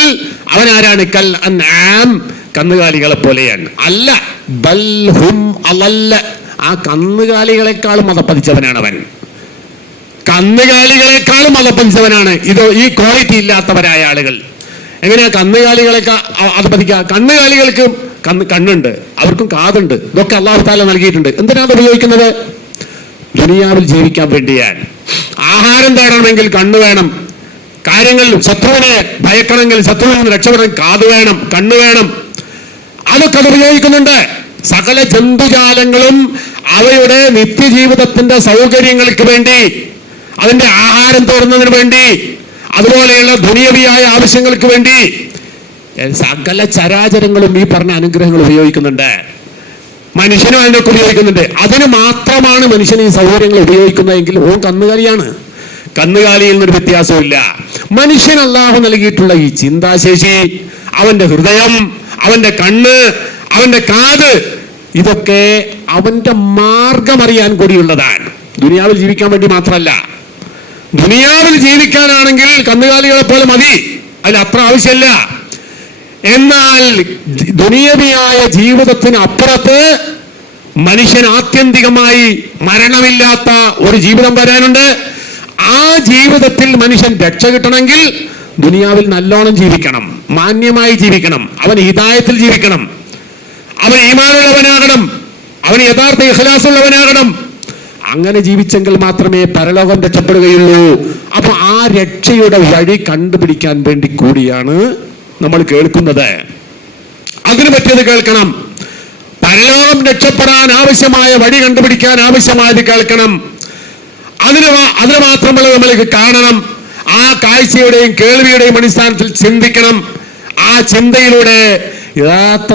അവൻ ആരാണ്? കൽ അൻആം, കന്നുകാലികളെ പോലെയാണ്. അല്ല, ബൽ ഹും അളല്ല, ആ കന്നുകാലികളെക്കാളും മതപ്പതിച്ചവനാണ് അവൻ. കന്നുകാലികളെക്കാളും മതപ്പതിച്ചവനാണ്. ഈ ക്വാളിറ്റി ഇല്ലാത്തവരായ ആളുകൾ. എങ്ങനെയാ കന്നുകാലികളെക്കാൾ അതപ്പതിക്കുക? കന്നുകാലികൾക്ക് കണ്ണുണ്ട്, അവർക്കും കാതുണ്ട്, ഇതൊക്കെ അല്ലാഹു തആല നൽകിയിട്ടുണ്ട്. എന്തിനാണ് ഉപയോഗിക്കുന്നത്? ദുനിയാവിൽ ജീവിക്കാൻ വേണ്ടിയാണ്. ആഹാരം തേടണമെങ്കിൽ കണ്ണ് വേണം, കാര്യങ്ങൾ ശത്രുവിനെ ഭയക്കണമെങ്കിൽ, ശത്രുവിൽ നിന്ന് രക്ഷപ്പെടണമെങ്കിൽ കാത് വേണം, കണ്ണ് വേണം. അതൊക്കെ അത് ഉപയോഗിക്കുന്നുണ്ട്. സകല ജന്തുജാലങ്ങളും അവയുടെ നിത്യജീവിതത്തിന്റെ സൗകര്യങ്ങൾക്ക് വേണ്ടി, അതിന്റെ ആഹാരം തേടുന്നതിന് വേണ്ടി, അതുപോലെയുള്ള ദുനിയവിയായ ആവശ്യങ്ങൾക്ക് വേണ്ടി സകല ചരാചരങ്ങളും ഈ പറഞ്ഞ അനുഗ്രഹങ്ങൾ ഉപയോഗിക്കുന്നുണ്ട്. മനുഷ്യനും അതിനൊക്കെ ഉപയോഗിക്കുന്നുണ്ട്. അതിന് മാത്രമാണ് മനുഷ്യൻ ഈ സൗകര്യങ്ങൾ ഉപയോഗിക്കുന്നതെങ്കിൽ ഓൻ കന്നുകാലിയാണ്. കന്നുകാലിയിൽ നിന്നൊരു വ്യത്യാസമില്ല. മനുഷ്യൻ അല്ലാഹു നൽകിയിട്ടുള്ള ഈ ചിന്താശേഷി, അവന്റെ ഹൃദയം, അവന്റെ കണ്ണ്, അവന്റെ കാത്, ഇതൊക്കെ അവന്റെ മാർഗമറിയാൻ കൂടിയുള്ളതാണ്. ദുനിയാവിൽ ജീവിക്കാൻ വേണ്ടി മാത്രമല്ല. ദുനിയാവിൽ ജീവിക്കാനാണെങ്കിൽ കന്നുകാലികളെ പോലെ മതി, അതിൽ അത്ര ആവശ്യമില്ല. എന്നാൽ ദുനിയവിയായ ജീവിതത്തിന് അപ്പുറത്ത് മനുഷ്യൻ ആത്യന്തികമായി മരണമില്ലാത്ത ഒരു ജീവിതം വരാനുണ്ട്. ആ ജീവിതത്തിൽ മനുഷ്യൻ രക്ഷ കിട്ടണമെങ്കിൽ ദുനിയാവിൽ നല്ലോണം ജീവിക്കണം, മാന്യമായി ജീവിക്കണം, അവൻ ഹിദായത്തിൽ ജീവിക്കണം, അവൻ ഈമാനുള്ളവനാകണം, അവൻ യഥാർത്ഥ ഇഖ്ലാസുള്ളവനാകണം. അങ്ങനെ ജീവിച്ചെങ്കിൽ മാത്രമേ പരലോകം രക്ഷപ്പെടുകയുള്ളൂ. അപ്പൊ ആ രക്ഷയുടെ വഴി കണ്ടുപിടിക്കാൻ വേണ്ടി കൂടിയാണ് നമ്മൾ കേൾക്കുന്നത്. അതിന് പറ്റിയത് കേൾക്കണം. പരലോകം രക്ഷപ്പെടാൻ ആവശ്യമായ വഴി കണ്ടുപിടിക്കാൻ ആവശ്യമായത് കേൾക്കണം. അതിന് മാത്രമല്ല നമ്മൾക്ക് കാണണം. ആ കാഴ്ചയുടെയും കേൾവിയുടെയും അടിസ്ഥാനത്തിൽ ചിന്തിക്കണം. ആ ചിന്തയിലൂടെ യഥാർത്ഥ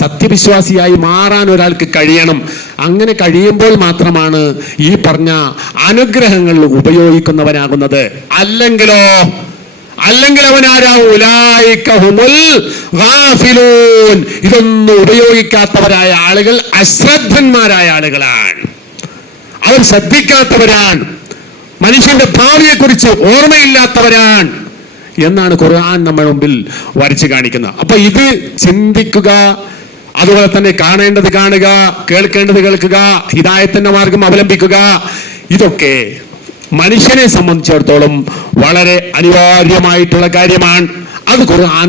സത്യവിശ്വാസിയായി മാറാൻ ഒരാൾക്ക് കഴിയണം. അങ്ങനെ കഴിയുമ്പോൾ മാത്രമാണ് ഈ പറഞ്ഞ അനുഗ്രഹങ്ങൾ ഉപയോഗിക്കുന്നവനാകുന്നത്. അല്ലെങ്കിൽ അവനാരാവും? ഉലൈക ഹുമുൽ ഗാഫിലൂൻ. ഇതൊന്നും ഉപയോഗിക്കാത്തവരായ ആളുകൾ അശ്രദ്ധന്മാരായ ആളുകളാണ്. അവർ ശ്രദ്ധിക്കാത്തവരാണ്, മനുഷ്യന്റെ ഭാവിയെക്കുറിച്ച് ഓർമ്മയില്ലാത്തവരാണ് എന്നാണ് ഖുർആൻ നമ്മുടെ മുമ്പിൽ വരച്ചു കാണിക്കുന്നത്. അപ്പൊ ഇത് ചിന്തിക്കുക, അതുപോലെ തന്നെ കാണേണ്ടത് കാണുക, കേൾക്കേണ്ടത് കേൾക്കുക, ഹിദായത്തിന്റെ മാർഗം അവലംബിക്കുക, ഇതൊക്കെ മനുഷ്യനെ സംബന്ധിച്ചിടത്തോളം വളരെ അനിവാര്യമായിട്ടുള്ള കാര്യമാണ്. അത് ഖുർആൻ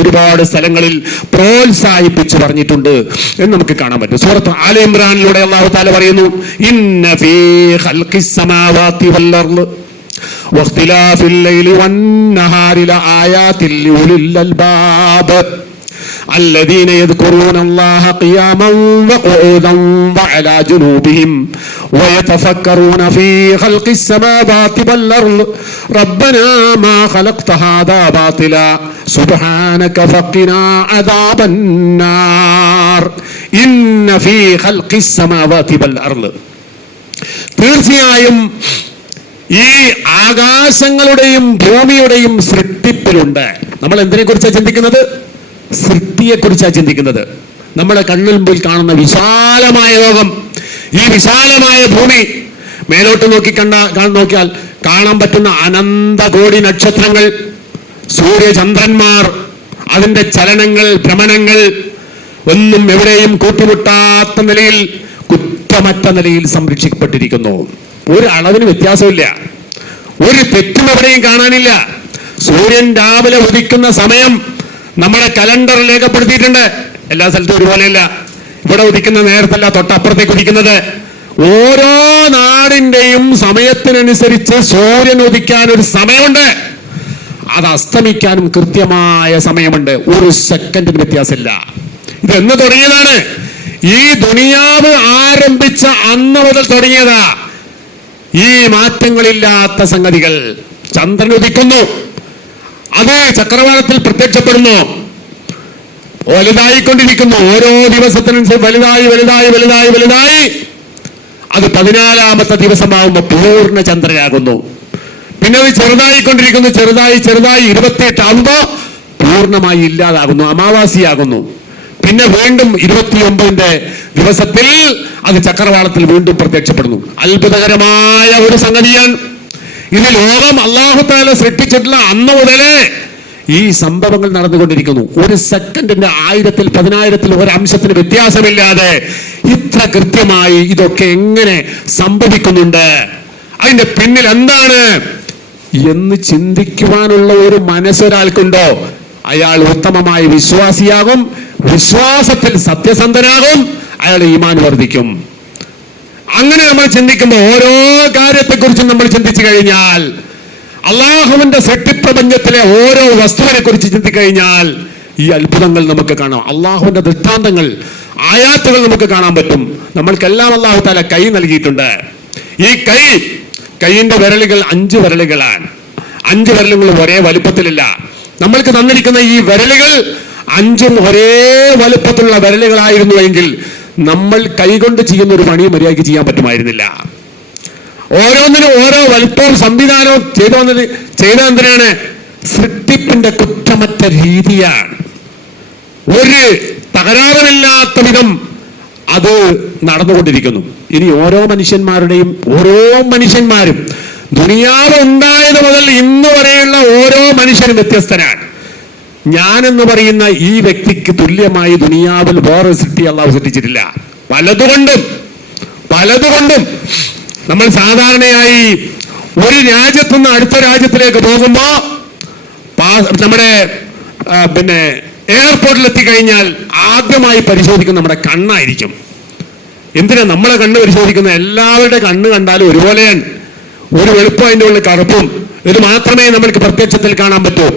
ഒരുപാട് സ്ഥലങ്ങളിൽ പ്രോത്സാഹിപ്പിച്ചു പറഞ്ഞിട്ടുണ്ട് എന്ന് നമുക്ക് കാണാൻ പറ്റും. സൂറത്ത് ആല ഇംറാനിലൂടെ അല്ലാഹു തആല പറയുന്നു, ഇന്ന ഫീ ഖൽഖിസ് സമാവാതി വൽ അർള് വഖ്തിലാഫിൽ ലൈലി വൻ നഹാരി ലആയാതിൽ ലിഉലിൽ അൽബാബ് الذين يذكرون الله قياما وقعودا وعلى جنوبهم ويتفكرون في خلق السماوات والأرض ربنا ما خلقت هذا باطلا سبحانك فقنا عذاب النار إن في خلق السماوات والأرض. തീർച്ചയായും ഈ ആകാശങ്ങളുടെയും ഭൂമിയുടെയും സൃഷ്ടിപ്പിലുണ്ട്. നമ്മൾ എന്തിനെ കുറിച്ചാണ് ചിന്തിക്കുന്നത്? സൃഷ്ടിയെ കുറിച്ചാണ് ചിന്തിക്കുന്നത്. നമ്മുടെ കണ്ണിൽ മുമ്പിൽ കാണുന്ന വിശാലമായ ലോകം, ഈ വിശാലമായ ഭൂമി, മേലോട്ട് നോക്കിയാൽ കാണാൻ പറ്റുന്ന അനന്തകോടി നക്ഷത്രങ്ങൾ, സൂര്യചന്ദ്രന്മാർ, അതിന്റെ ചലനങ്ങൾ, ഭ്രമണങ്ങൾ ഒന്നും എവിടെയും കൂട്ടിമുട്ടാത്ത നിലയിൽ, കുറ്റമറ്റ നിലയിൽ സംരക്ഷിക്കപ്പെട്ടിരിക്കുന്നു. ഒരു അളവിന് വ്യത്യാസമില്ല, ഒരു തെറ്റും എവിടെയും കാണാനില്ല. സൂര്യൻ രാവിലെ ഉദിക്കുന്ന സമയം നമ്മുടെ കലണ്ടറിൽ രേഖപ്പെടുത്തിയിട്ടുണ്ട്. എല്ലാ സ്ഥലത്തും ഒരുപോലെയല്ല. ഇവിടെ ഉദിക്കുന്ന നേരത്തല്ല, തൊട്ടപ്പുറത്തേക്ക് ഉദിക്കുന്നത്. ഓരോ നാടിന്റെയും സമയത്തിനനുസരിച്ച് സൂര്യൻ ഉദിക്കാൻ ഒരു സമയമുണ്ട്, അത് അസ്തമിക്കാനും കൃത്യമായ സമയമുണ്ട്. ഒരു സെക്കൻഡിന് വ്യത്യാസമില്ല. ഇതെന്ന് തുടങ്ങിയതാണ്? ഈ ദുനിയാവ് ആരംഭിച്ച അന്ന് മുതൽ തുടങ്ങിയതാ ഈ മാറ്റങ്ങളില്ലാത്ത സംഗതികൾ. ചന്ദ്രൻ ഉദിക്കുന്നു, അത് ചക്രവാളത്തിൽ പ്രത്യക്ഷപ്പെടുന്നു, വലുതായിക്കൊണ്ടിരിക്കുന്നു. ഓരോ ദിവസത്തിനനുസരിച്ച് വലുതായി വലുതായി വലുതായി വലുതായി അത് 14ാമത്തെ ദിവസമാകുമ്പോൾ പൂർണ്ണ ചന്ദ്രനാകുന്നു. പിന്നെ അത് ചെറുതായിക്കൊണ്ടിരിക്കുന്നു, ചെറുതായി 28 ആകുമ്പോ പൂർണ്ണമായി ഇല്ലാതാകുന്നു, അമാവാസിയാകുന്നു. പിന്നെ വീണ്ടും 29ന്റെ ദിവസത്തിൽ അത് ചക്രവാളത്തിൽ വീണ്ടും പ്രത്യക്ഷപ്പെടുന്നു. അത്ഭുതകരമായ ഒരു സംഗതിയാണ് ഇത്. ലോകം അല്ലാഹു തആല സൃഷ്ടിച്ചിട്ടുള്ള അന്ന് മുതലേ ഈ സംഭവങ്ങൾ നടന്നുകൊണ്ടിരിക്കുന്നു. ഒരു സെക്കൻഡിന്റെ 1000-ൽ 10,000-ൽ ഒരു അംശത്തിന് വ്യത്യാസമില്ലാതെ ഇത്ര കൃത്യമായി ഇതൊക്കെ എങ്ങനെ സംഭവിക്കുന്നുണ്ട്, അതിന്റെ പിന്നിൽ എന്താണ് എന്ന് ചിന്തിക്കുവാനുള്ള ഒരു മനസ്സൊരാൾക്കുണ്ടോ, അയാൾ ഉത്തമമായ വിശ്വാസിയാകും, വിശ്വാസത്തിൽ സത്യസന്ധനാകും, അയാളുടെ ഈമാൻ വർദ്ധിക്കും. അങ്ങനെ നമ്മൾ ചിന്തിക്കുമ്പോൾ, ഓരോ കാര്യത്തെക്കുറിച്ചും നമ്മൾ ചിന്തിച്ചു കഴിഞ്ഞാൽ, അള്ളാഹുവിന്റെ സൃഷ്ടിപ്രപഞ്ചത്തിലെ ഓരോ വസ്തുവിനെ കുറിച്ച് ചിന്തിക്കഴിഞ്ഞാൽ ഈ അത്ഭുതങ്ങൾ നമുക്ക് കാണാം. അള്ളാഹുവിന്റെ ദൃഷ്ടാന്തങ്ങൾ, ആയാത്തുകൾ നമുക്ക് കാണാൻ പറ്റും. നമ്മൾക്കെല്ലാം അല്ലാഹു തആല കൈ നൽകിയിട്ടുണ്ട്. ഈ കൈയിന്റെ വിരലുകൾ 5 വിരലുകളാണ്. 5 വിരലുകളും ഒരേ വലുപ്പത്തിലില്ല. നമ്മൾക്ക് തന്നിരിക്കുന്ന ഈ വിരലുകൾ 5ഉം ഒരേ വലുപ്പത്തിലുള്ള വിരലുകളായിരുന്നുവെങ്കിൽ നമ്മൾ കൈകൊണ്ട് ചെയ്യുന്ന ഒരു പണി മര്യാദയ്ക്ക് ചെയ്യാൻ പറ്റുമായിരുന്നില്ല. ഓരോന്നിനും ഓരോ വലുപ്പവും സംവിധാനവും ചെയ്തെന്തിനാണ്? സൃഷ്ടിപ്പിന്റെ കുറ്റമറ്റ രീതിയാണ്. ഒരു തകരാറുമില്ലാത്ത വിധം അത് നടന്നുകൊണ്ടിരിക്കുന്നു. ഇനി ഓരോ മനുഷ്യന്മാരും ദുനിയാവ് ഉണ്ടായത് മുതൽ ഇന്ന് വരെയുള്ള ഓരോ മനുഷ്യനും വ്യത്യസ്തനാണ്. ഞാനെന്ന് പറയുന്ന ഈ വ്യക്തിക്ക് തുല്യമായി ദുനിയാവിൽ വേറെ സൃഷ്ടി അല്ലാഹു സൃഷ്ടിച്ചിട്ടില്ല. പലതുകൊണ്ടും നമ്മൾ സാധാരണയായി ഒരു രാജ്യത്തുനിന്ന് അടുത്ത രാജ്യത്തിലേക്ക് പോകുമ്പോ നമ്മുടെ എയർപോർട്ടിൽ എത്തിക്കഴിഞ്ഞാൽ ആദ്യമായി പരിശോധിക്കുന്ന നമ്മുടെ കണ്ണായിരിക്കും. എന്തിനാ നമ്മളെ കണ്ണ് പരിശോധിക്കുന്ന? എല്ലാവരുടെ കണ്ണ് കണ്ടാലും ഒരുപോലെയാണ്. ഒരു വെളുപ്പം അതിൻ്റെ ഉള്ളിൽ കറുപ്പും. ഇത് മാത്രമേ നമ്മൾക്ക് പ്രത്യക്ഷത്തിൽ കാണാൻ പറ്റൂ.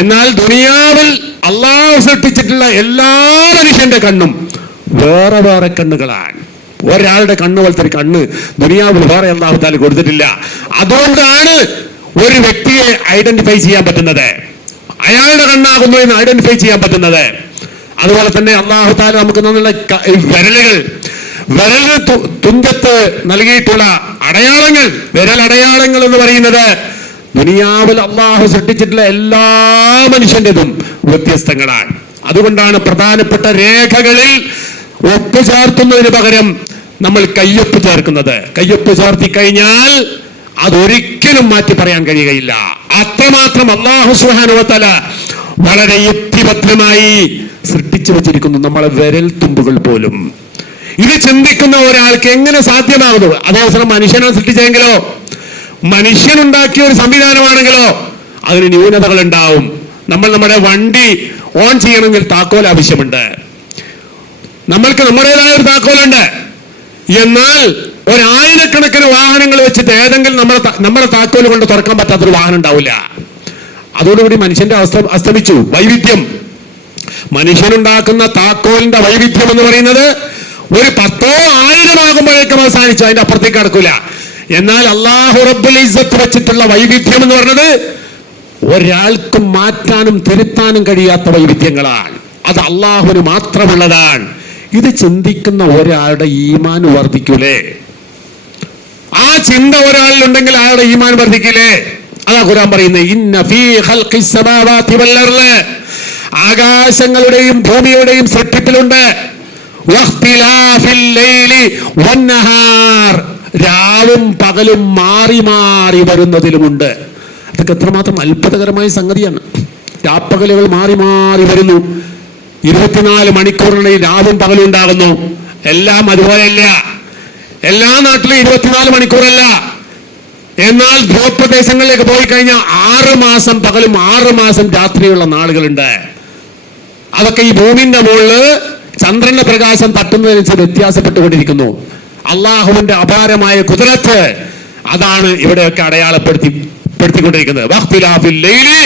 എന്നാൽ ദുനിയാവിൽ അല്ലാഹു സൃഷ്ടിച്ചിട്ടുള്ള എല്ലാ മനുഷ്യന്റെ കണ്ണും വേറെ വേറെ കണ്ണുകളാണ്. ഒരാളുടെ കണ്ണ് പോലത്തെ ഒരു കണ്ണ് ദുനിയാവിൽ വേറെ അല്ലാഹു തആല കൊടുത്തിട്ടില്ല. അതുകൊണ്ടാണ് ഒരു വ്യക്തിയെ ഐഡന്റിഫൈ ചെയ്യാൻ പറ്റുന്നത്, അയാളുടെ കണ്ണാകുന്നു എന്ന് ഐഡന്റിഫൈ ചെയ്യാൻ പറ്റുന്നത്. അതുപോലെ തന്നെ അല്ലാഹു തആല നമുക്ക് തന്നുള്ള വിരലിന് തുഞ്ചത്ത് നൽകിയിട്ടുള്ള അടയാളങ്ങൾ, വിരലടയാളങ്ങൾ എന്ന് പറയുന്നത് ദുനിയാവിൽ അല്ലാഹു സൃഷ്ടിച്ചിട്ടുള്ള എല്ലാ മനുഷ്യന്റേതും വ്യത്യസ്തങ്ങളാണ്. അതുകൊണ്ടാണ് പ്രധാനപ്പെട്ട രേഖകളിൽ ഒപ്പ് ചേർത്തുന്നതിന് പകരം നമ്മൾ കയ്യൊപ്പ് ചേർക്കുന്നത്. കയ്യൊപ്പ് ചേർത്തി കഴിഞ്ഞാൽ അതൊരിക്കലും മാറ്റി പറയാൻ കഴിയുകയില്ല. അത്രമാത്രം അല്ലാഹു സുബ്ഹാനഹു വ തആല വളരെ യുക്തിഭദ്രമായി സൃഷ്ടിച്ചു വച്ചിരിക്കുന്നു നമ്മളെ വിരൽ തുമ്പുകൾ പോലും. ഇത് ചിന്തിക്കുന്ന ഒരാൾക്ക് എങ്ങനെ സാധ്യമാകുന്നു? അതേസമയം മനുഷ്യനെ സൃഷ്ടിച്ചെങ്കിലോ മനുഷ്യനുണ്ടാക്കിയ ഒരു സംവിധാനമാണെങ്കിലോ അതിന് ന്യൂനതകൾ ഉണ്ടാവും. നമ്മുടെ വണ്ടി ഓൺ ചെയ്യണമെങ്കിൽ താക്കോൽ ആവശ്യമുണ്ട്, നമ്മൾക്ക് നമ്മുടേതായ ഒരു താക്കോലുണ്ട്. എന്നാൽ 1000കണക്കിന് വാഹനങ്ങൾ വെച്ചിട്ട് ഏതെങ്കിലും നമ്മുടെ താക്കോൽ കൊണ്ട് തുറക്കാൻ പറ്റാത്തൊരു വാഹനം ഉണ്ടാവില്ല. അതോടുകൂടി മനുഷ്യന്റെ അവസ്ഥ അസ്തമിച്ചു. വൈവിധ്യം, മനുഷ്യനുണ്ടാക്കുന്ന താക്കോലിന്റെ വൈവിധ്യം എന്ന് പറയുന്നത് ഒരു 10 1000 ആകുമ്പോഴേക്കും അവസാനിച്ചു, അതിന്റെ അപ്പുറത്തേക്ക് നടക്കൂല. എന്നാൽ അല്ലാഹു റബ്ബുൽ ഇസ്സത്ത് വെച്ചിട്ടുള്ള വൈവിധ്യം എന്ന് പറഞ്ഞത് ഒരാൾക്കും മാറ്റാനും തിരുത്താനും കഴിയാത്ത വൈവിധ്യങ്ങളാണ്. അത് അള്ളാഹുവിന് മാത്രമുള്ളതാണ്. ഇത് ചിന്തിക്കുന്ന ഒരാളുടെ ഈമാൻ വർദ്ധിക്കൂലേ? ആ ചിന്ത ഒരാളിലുണ്ടെങ്കിൽ അയാളുടെ ഈമാൻ വർദ്ധിക്കില്ലേ? അതാ ഖുർആൻ പറയുന്നത്, ഇന്ന ഫീ ഖൽഖിസ് സമാവാതി വൽ അർള്, ആകാശങ്ങളുടെയും ഭൂമിയുടെയും സൃഷ്ടിപ്പിലുണ്ട്, വഖ്തിലാഫിൽ ലൈലി വന്നഹാർ, രാവും പകലും മാറി മാറി വരുന്നതിലുമുണ്ട്. അതൊക്കെ എത്രമാത്രം അത്ഭുതകരമായ സംഗതിയാണ്. രാപ്പകലുകൾ മാറി മാറി വരുന്നു. 24 മണിക്കൂറിനിടയിൽ രാവും പകലും ഉണ്ടാകുന്നു. എല്ലാം അതുപോലെയല്ല, എല്ലാ നാട്ടിലും 24 മണിക്കൂറല്ല. എന്നാൽ ഭൂപ്രദേശങ്ങളിലേക്ക് പോയി കഴിഞ്ഞാൽ 6 മാസം പകലും 6 മാസം രാത്രിയുള്ള നാളുകളുണ്ട്. അതൊക്കെ ഈ ഭൂമിന്റെ മുകളില് ചന്ദ്രന്റെ പ്രകാശം തട്ടുന്നതിനനുസരിച്ച് വ്യത്യാസപ്പെട്ടുകൊണ്ടിരിക്കുന്നു. അള്ളാഹുവിന്റെ അപാരമായ ഖുദ്റത്ത് അതാണ് ഇവിടെയൊക്കെ അടയാളപ്പെടുത്തിക്കൊണ്ടിരിക്കുന്നത്. വഖ്തിലാഫിൽ ലൈലി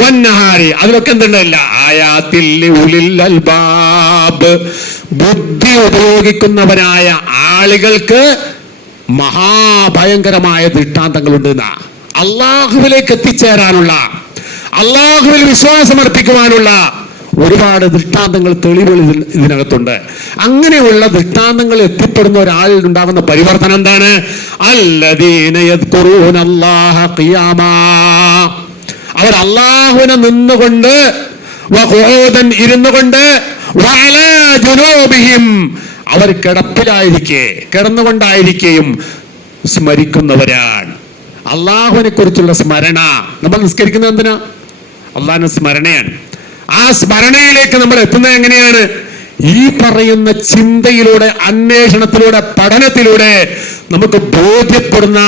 വന്നഹാരി, അതിലൊക്കെ എന്തുണ്ടല്ല, ആയാത്തിൽ ഉലിൽ അൽബാബ്, ബുദ്ധി ഉപയോഗിക്കുന്നവരായ ആളുകൾക്ക് മഹാഭയങ്കരമായ ദൃഷ്ടാന്തങ്ങളുണ്ട്. അള്ളാഹുവിലേക്ക് എത്തിച്ചേരാനുള്ള, അള്ളാഹുവിൽ വിശ്വാസം അർപ്പിക്കുവാനുള്ള ഒരുപാട് ദൃഷ്ടാന്തങ്ങൾ, തെളിവുകൾ ഇതിനകത്തുണ്ട്. അങ്ങനെയുള്ള ദൃഷ്ടാന്തങ്ങൾ എത്തിപ്പെടുന്ന ഒരാളിൽ ഉണ്ടാകുന്ന പരിവർത്തനം എന്താണ്? അല്ലദീന യദ്കുറൂനല്ലാഹ ഖിയാമാ, അവർ അള്ളാഹുവിനെ നിന്നുകൊണ്ട്, വഖുഊദൻ ഇരുന്നുകൊണ്ട്, വഅലാ ജുനൂബിഹിം, അവർ കിടന്നുകൊണ്ടായിരിക്കുകയും സ്മരിക്കുന്നവരാണ്. അള്ളാഹുവിനെ കുറിച്ചുള്ള സ്മരണ. നമ്മൾ നിസ്കരിക്കുന്നത് എന്തിനാ? അള്ളാഹിന്റെ സ്മരണയാണ്. ആ സ്മരണയിലേക്ക് നമ്മൾ എത്തുന്നത് എങ്ങനെയാണ്? ഈ പറയുന്ന ചിന്തയിലൂടെ, അന്വേഷണത്തിലൂടെ, പഠനത്തിലൂടെ നമുക്ക് ബോധ്യപ്പെടുന്ന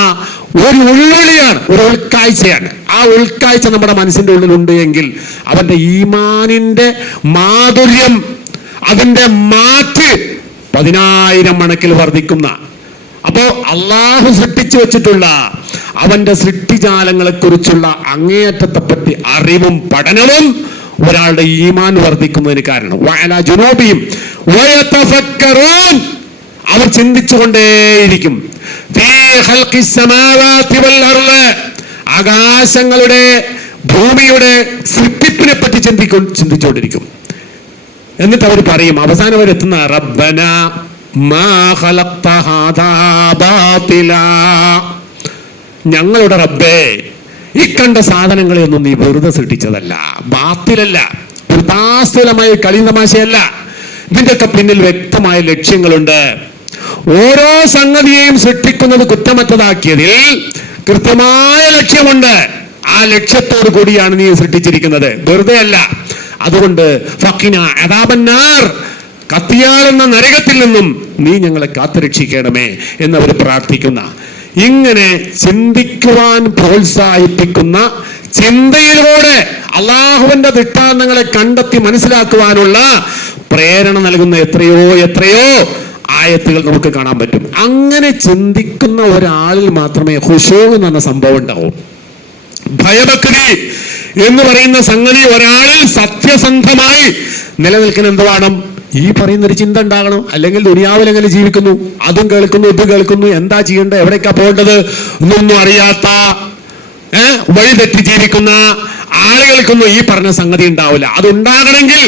ഒരു ഉൾവിളിയാണ്, ഒരു ഉൾക്കാഴ്ചയാണ്. ആ ഉൾക്കാഴ്ച നമ്മുടെ മനസ്സിന്റെ ഉള്ളിലുണ്ട് എങ്കിൽ അവന്റെ ഈമാനിന്റെ മാധുര്യം, അതിന്റെ മാറ്റ് 10,000 മടക്കിൽ വർദ്ധിക്കുന്ന. അപ്പോ അള്ളാഹു സൃഷ്ടിച്ചു വെച്ചിട്ടുള്ള അവന്റെ സൃഷ്ടിജാലങ്ങളെ കുറിച്ചുള്ള അങ്ങേയറ്റത്തെ പറ്റി അറിവും പഠനവും ഒരാളുടെ ഈമാൻ വർദ്ധിക്കുന്നതിന് കാരണം. വഅലാ ജുനൂബിഹിം വയതഫക്കറൂൻ, അവർ ചിന്തിച്ചുകൊണ്ടേയിരിക്കും. ഫീ ഖൽഖിസ് സമാവാതി വൽ അർള്, ആകാശങ്ങളുടെ ഭൂമിയുടെ സൃഷ്ടിപ്പിനെ പറ്റി ചിന്തിച്ചുകൊണ്ടിരിക്കും. എന്നിട്ട് അവർ പറയും, അവസാനം അവരെത്തുന്ന, റബ്ബന മാ ഖലഖ്ത ഹാദാ ബാതിലാ, ഞങ്ങളുടെ റബ്ബേ, ഈ കണ്ട സാധനങ്ങളെയൊന്നും നീ വെറുതെ സൃഷ്ടിച്ചതല്ല, ബാത്തിലല്ല, വൃതാസ്ഥലമായ കളി തമാശയല്ല. ഇതിന്റെയൊക്കെ പിന്നിൽ വ്യക്തമായ ലക്ഷ്യങ്ങളുണ്ട്. ഓരോ സംഗതിയെയും സൃഷ്ടിക്കുന്നത് കുറ്റമറ്റതാക്കിയതിൽ കൃത്യമായ ലക്ഷ്യമുണ്ട്. ആ ലക്ഷ്യത്തോടു കൂടിയാണ് നീ സൃഷ്ടിച്ചിരിക്കുന്നത്, വെറുതെ അല്ല. അതുകൊണ്ട് ഫഖിന അദാബന്നാർ, കത്തിയാളുന്ന നരകത്തിൽ നിന്നും നീ ഞങ്ങളെ കാത്തുരക്ഷിക്കണമേ എന്നവർ പ്രാർത്ഥിക്കുന്ന. ഇങ്ങനെ ചിന്തിക്കുവാൻ പ്രോത്സാഹിപ്പിക്കുന്ന, ചിന്തയിലൂടെ അള്ളാഹുവിന്റെ ദൃഷ്ടാന്തങ്ങളെ കണ്ടെത്തി മനസ്സിലാക്കുവാനുള്ള പ്രേരണ നൽകുന്ന എത്രയോ ആയത്തുകൾ നമുക്ക് കാണാൻ പറ്റും. അങ്ങനെ ചിന്തിക്കുന്ന ഒരാളിൽ മാത്രമേ ഖുശൂ എന്ന സംഭവം ഉണ്ടാവും. ഭയഭക്തി എന്ന് പറയുന്ന സംഗതി ഒരാളിൽ സത്യസന്ധമായി നിലനിൽക്കുന്ന എന്ത് വേണം? ഈ പറയുന്നൊരു ചിന്ത ഉണ്ടാകണം. അല്ലെങ്കിൽ ദുനിയാവിൽ എങ്ങനെ ജീവിക്കുന്നു, അതും കേൾക്കുന്നു, ഇത് കേൾക്കുന്നു, എന്താ ചെയ്യേണ്ടത്, എവിടേക്കാ പോകേണ്ടത് എന്നൊന്നും അറിയാത്ത, വഴിതെറ്റി ജീവിക്കുന്ന ആളുകൾക്കൊന്നും ഈ പറഞ്ഞ സംഗതി ഉണ്ടാവില്ല. അതുണ്ടാകണമെങ്കിൽ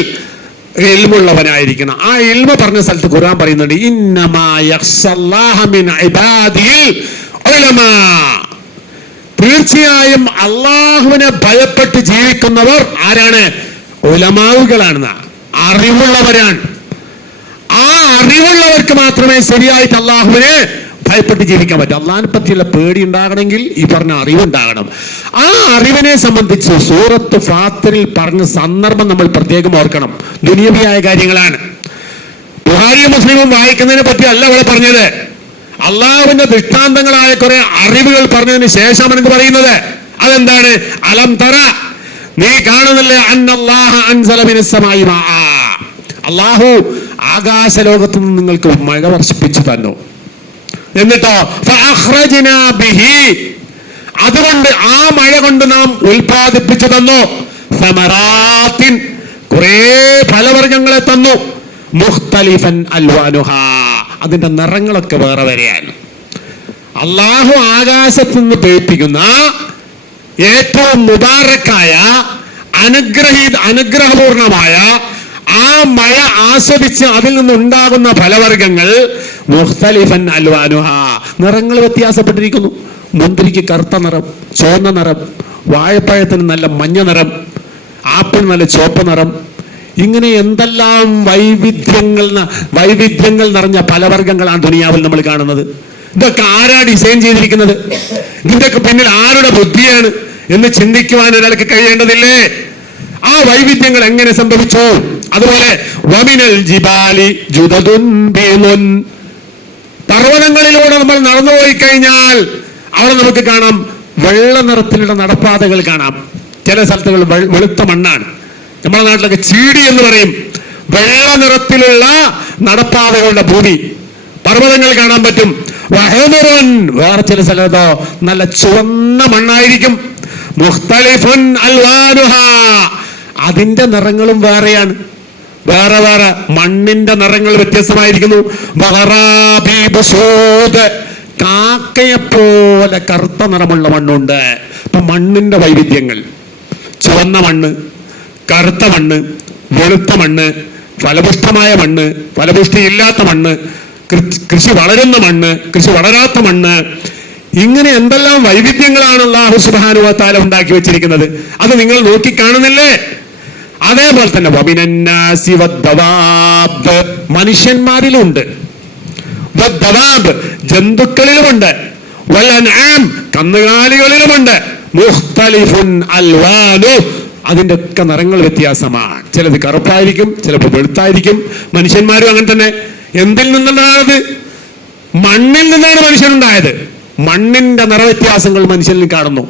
ഇൽമുള്ളവനായിരിക്കണം. ആ ഇൽമ പറഞ്ഞ സ്ഥലത്ത് ഖുർആൻ പറയുന്നുണ്ട്, ഇന്നമാ യഖ്ശല്ലാഹ മിൻ ഇബാദിൽ ഉലമാ, തീർച്ചയായും അള്ളാഹുവിനെ ഭയപ്പെട്ട് ജീവിക്കുന്നവർ ആരാണ്? ഉലമാവുകളാണ്, അറിവുള്ളവരാണ്. ആ അറിവുള്ളവർക്ക് മാത്രമേ ശരിയായിട്ട് അള്ളാഹുവിനെ ഭയപ്പെട്ട് ജീവിക്കാൻ പറ്റും. അള്ളാഹിനെ പറ്റിയുള്ള പേടി ഉണ്ടാകണമെങ്കിൽ ഈ പറഞ്ഞ അറിവുണ്ടാകണം. ആ അറിവിനെ സംബന്ധിച്ച് സൂറത്ത് ഫാത്തിറിൽ പറഞ്ഞ സന്ദർഭം നമ്മൾ പ്രത്യേകം ഓർക്കണം. ദുനിയവിയായ കാര്യങ്ങളാണ്. ബുഖാരിയും മുസ്ലിമും വായിക്കുന്നതിനെ പറ്റി അല്ല അവിടെ പറഞ്ഞത്. അള്ളാഹുവിന്റെ ദൃഷ്ടാന്തങ്ങളായ കുറെ അറിവുകൾ പറഞ്ഞതിന് ശേഷമാണ് എന്ത് പറയുന്നത്? അതെന്താണ്? അലം തറ, നീ കാണുന്നില്ലേ, അന്നല്ലാഹ അൻസല മിനസ് സമാഇ മാഅ, അള്ളാഹു ആകാശ ലോകത്തു നിന്ന് നിങ്ങൾക്ക് മഴ വർഷിപ്പിച്ചു തന്നു. എന്നിട്ടോ ഫഅഖ്റജ്നാ ബിഹി, അതുകൊണ്ട് ആ മഴ കൊണ്ട് നാം ഉൽപാദിപ്പിച്ചു തന്നു. സമറാത്തിൻ, കുറെ ഫലവർഗങ്ങളെ തന്നു. മുഖ്തലിഫൻ അൽവാനുഹാ, അതിന്റെ നിറങ്ങളൊക്കെ വേറെ വരെയാണ്. അള്ളാഹു ആകാശത്ത് നിന്ന് പെയ്യിപ്പിക്കുന്ന ഏറ്റവും മുബാറക്കായ അനുഗ്രഹപൂർണമായ ആ മഴ ആസ്വദിച്ച് അതിൽ നിന്നുണ്ടാകുന്ന ഫലവർഗങ്ങൾ മുഖ്തലിഫൻ അൽവാനുഹാ, നിറങ്ങൾ വ്യത്യാസപ്പെട്ടിരിക്കുന്നു. മുന്തിരിക്ക് കറുത്ത നിറം, ചുവന്ന നിറം, വാഴപ്പഴത്തിന് നല്ല മഞ്ഞ നിറം, ആപ്പിൾ നല്ല ചുവപ്പ് നിറം. ഇങ്ങനെ എന്തെല്ലാം വൈവിധ്യങ്ങൾ നിറഞ്ഞ ഫലവർഗങ്ങളാണ് ദുനിയാവിൽ നമ്മൾ കാണുന്നത്. ഇതൊക്കെ ആരാ ഡിസൈൻ ചെയ്തിരിക്കുന്നത്? ഇതിന്റെയൊക്കെ പിന്നിൽ ആരുടെ ബുദ്ധിയാണ് എന്ന് ചിന്തിക്കുവാൻ ഒരാൾക്ക് കഴിയേണ്ടതില്ലേ? ആ വൈവിധ്യങ്ങൾ എങ്ങനെ സംഭവിച്ചു? അതുപോലെ വമിനൽ ജിബാലി ജുദദുൻ ബീളുൻ, പർവ്വതങ്ങളിലൂടെ നമ്മൾ നടന്നുപോയി കഴിഞ്ഞാൽ അവിടെ നമുക്ക് കാണാം വെള്ള നിറത്തിലുള്ള നടപ്പാതകൾ കാണാം. ചില സ്ഥലത്തുകൾ വെളുത്ത മണ്ണാണ്. നമ്മുടെ നാട്ടിലൊക്കെ ചീടി എന്ന് പറയും. വെള്ള നിറത്തിലുള്ള നടപ്പാതകളുടെ ഭൂമി, പർവ്വതങ്ങൾ കാണാൻ പറ്റും. വഹദുറുൻ, വേറെ ചില സ്ഥലത്തോ നല്ല ചുവന്ന മണ്ണായിരിക്കും. മുഖ്തലിഫുൻ അൽവാനുഹാ, അതിന്റെ നിറങ്ങളും വേറെയാണ്. വേറെ വേറെ മണ്ണിന്റെ നിറങ്ങൾ വ്യത്യസ്തമായിരിക്കുന്നു. കാക്കയെപ്പോലെ കറുത്ത നിറമുള്ള മണ്ണുണ്ട്. ഇപ്പൊ മണ്ണിന്റെ വൈവിധ്യങ്ങൾ, ചുവന്ന മണ്ണ്, കറുത്ത മണ്ണ്, വെളുത്ത മണ്ണ്, ഫലപുഷ്ടമായ മണ്ണ്, ഫലപുഷ്ടിയില്ലാത്ത മണ്ണ്, കൃഷി വളരുന്ന മണ്ണ്, കൃഷി വളരാത്ത മണ്ണ്, ഇങ്ങനെ എന്തെല്ലാം വൈവിധ്യങ്ങളാണ് അല്ലാഹു സുബ്ഹാനഹു വ തആല ഉണ്ടാക്കി വെച്ചിരിക്കുന്നത്. അത് നിങ്ങൾ നോക്കി കാണുന്നില്ലേ? അതേപോലെ തന്നെ വമിനന്നാസി വദ്ദവാബ്, മനുഷ്യന്മാരിലുണ്ട്, വദ്ദവാബ്, ജന്തുക്കളിലുമുണ്ട്, വൽഅൻആം, കന്നുകാലികളിലുമുണ്ട്, മുഖ്തലിഫുൻ അൽവാനു, അതിന്റെ ഒക്കെ നിറങ്ങൾ വ്യത്യാസമാണ്. ചിലത് കറുപ്പായിരിക്കും, ചിലപ്പോൾ വെളുത്തായിരിക്കും. മനുഷ്യന്മാരും അങ്ങനെ തന്നെ. എന്തിൽ നിന്നുണ്ടായത്? മണ്ണിൽ നിന്നാണ് മനുഷ്യനുണ്ടായത്. മണ്ണിന്റെ നിറവ്യത്യാസങ്ങൾ മനുഷ്യനിൽ കാണുന്നു.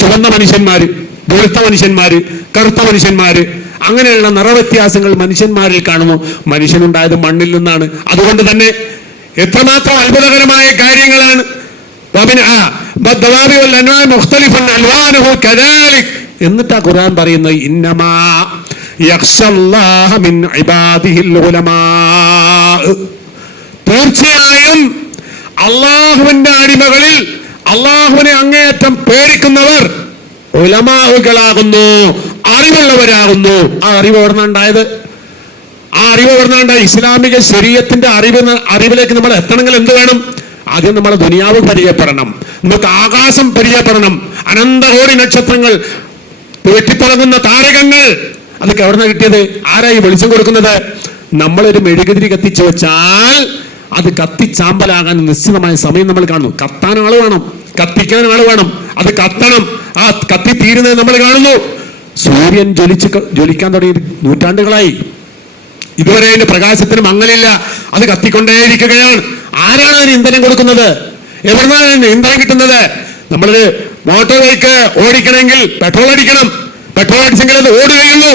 ചുവന്ന മനുഷ്യന്മാര്, വെളുത്ത മനുഷ്യന്മാര്, കറുത്ത മനുഷ്യന്മാര്, അങ്ങനെയുള്ള നിറവ്യത്യാസങ്ങൾ മനുഷ്യന്മാരിൽ കാണുന്നു. മനുഷ്യനുണ്ടായത് മണ്ണിൽ നിന്നാണ്. അതുകൊണ്ട് തന്നെ എത്രമാത്രം അത്ഭുതകരമായ കാര്യങ്ങളാണ്. എന്നിട്ടാ ഖുർആൻ പറയുന്നത് ഇന്നമാ യഖ്ശല്ലാഹ മിൻ ഇബാദിഹിൽ ഉലമാ, തീർച്ചയായും അള്ളാഹുവിന്റെ അടിമകളിൽ അള്ളാഹുവിനെ അങ്ങേയറ്റം പേടിക്കുന്നവർ ഉലമാഉകളാകുന്നു, അറിവുള്ളവരാകുന്നു. ആ അറിവ് എവിടുന്നുണ്ടായത്? ആ അറിവ് എവിടുന്നുണ്ടായി? ഇസ്ലാമിക ശരീഅത്തിന്റെ അറിവിലേക്ക് നമ്മൾ എത്തണമെങ്കിൽ എന്ത് വേണം? ആദ്യം നമ്മളെ ദുനിയാവ് പരിചയപ്പെടണം, നമുക്ക് ആകാശം പരിചയപ്പെടണം, അനന്തകോടി നക്ഷത്രങ്ങൾ, വെട്ടിത്തിളങ്ങുന്ന താരകങ്ങൾ, അതൊക്കെ എവിടെ നിന്നാണ് കിട്ടിയത്? ആരായി വെളിച്ചം കൊടുക്കുന്നത്? നമ്മളൊരു മെഴുകുതിരി കത്തിച്ചു വെച്ചാൽ അത് കത്തിച്ചാമ്പലാകാൻ നിശ്ചിതമായ സമയം നമ്മൾ കാണുന്നു. കത്താൻ ആള് വേണം, കത്തിക്കാൻ ആള് വേണം, അത് കത്തണം. ആ കത്തിത്തീരുന്നത് നമ്മൾ കാണുന്നു. സൂര്യൻ ജ്വലിക്കാൻ തുടങ്ങി നൂറ്റാണ്ടുകളായി. ഇതുവരെ അതിന്റെ പ്രകാശത്തിന് മങ്ങലില്ല, അത് കത്തിക്കൊണ്ടേയിരിക്കുകയാണ്. ആരാണ് അതിന് ഇന്ധനം കൊടുക്കുന്നത്? എവിടുന്നാണ് അതിന് ഇന്ധനം കിട്ടുന്നത്? നമ്മളൊരു മോട്ടോർ ബൈക്ക് ഓടിക്കണമെങ്കിൽ പെട്രോൾ അടിക്കണം, പെട്രോൾ അടിച്ചെങ്കിൽ അത് ഓടുകയുള്ളൂ.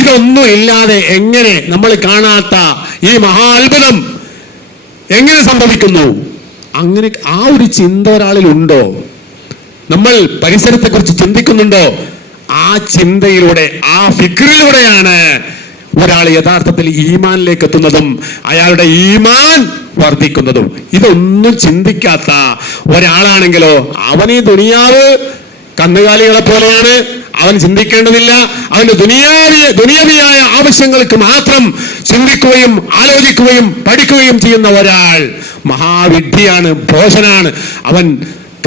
ഇതൊന്നും ഇല്ലാതെ എങ്ങനെ നമ്മൾ കാണാത്ത ഈ മഹാ അത്ഭുതം എങ്ങനെ സംഭവിക്കുന്നു? അങ്ങനെ ആ ഒരു ചിന്ത ഒരാളിൽ ഉണ്ടോ? നമ്മൾ പരിസരത്തെ കുറിച്ച് ചിന്തിക്കുന്നുണ്ടോ? ആ ചിന്തയിലൂടെ, ആ ഫിക്റിലൂടെയാണ് ഒരാൾ യഥാർത്ഥത്തിൽ ഈമാനിലേക്ക് എത്തുന്നതും അയാളുടെ ഈമാൻ വർദ്ധിക്കുന്നതും. ഇതൊന്നും ചിന്തിക്കാത്ത ഒരാളാണെങ്കിലോ അവൻ ഈ ദുനിയാവ് കന്നുകാലികളെ പോലെയാണ്. അവൻ ചിന്തിക്കേണ്ടതില്ല. അവന്റെ ദുനിയാവിയായ ആവശ്യങ്ങൾക്ക് മാത്രം ചിന്തിക്കുകയും ആലോചിക്കുകയും പഠിക്കുകയും ചെയ്യുന്ന ഒരാൾ മഹാവിഡ്ഢിയാണ്, ഭോഷനാണ്, അവൻ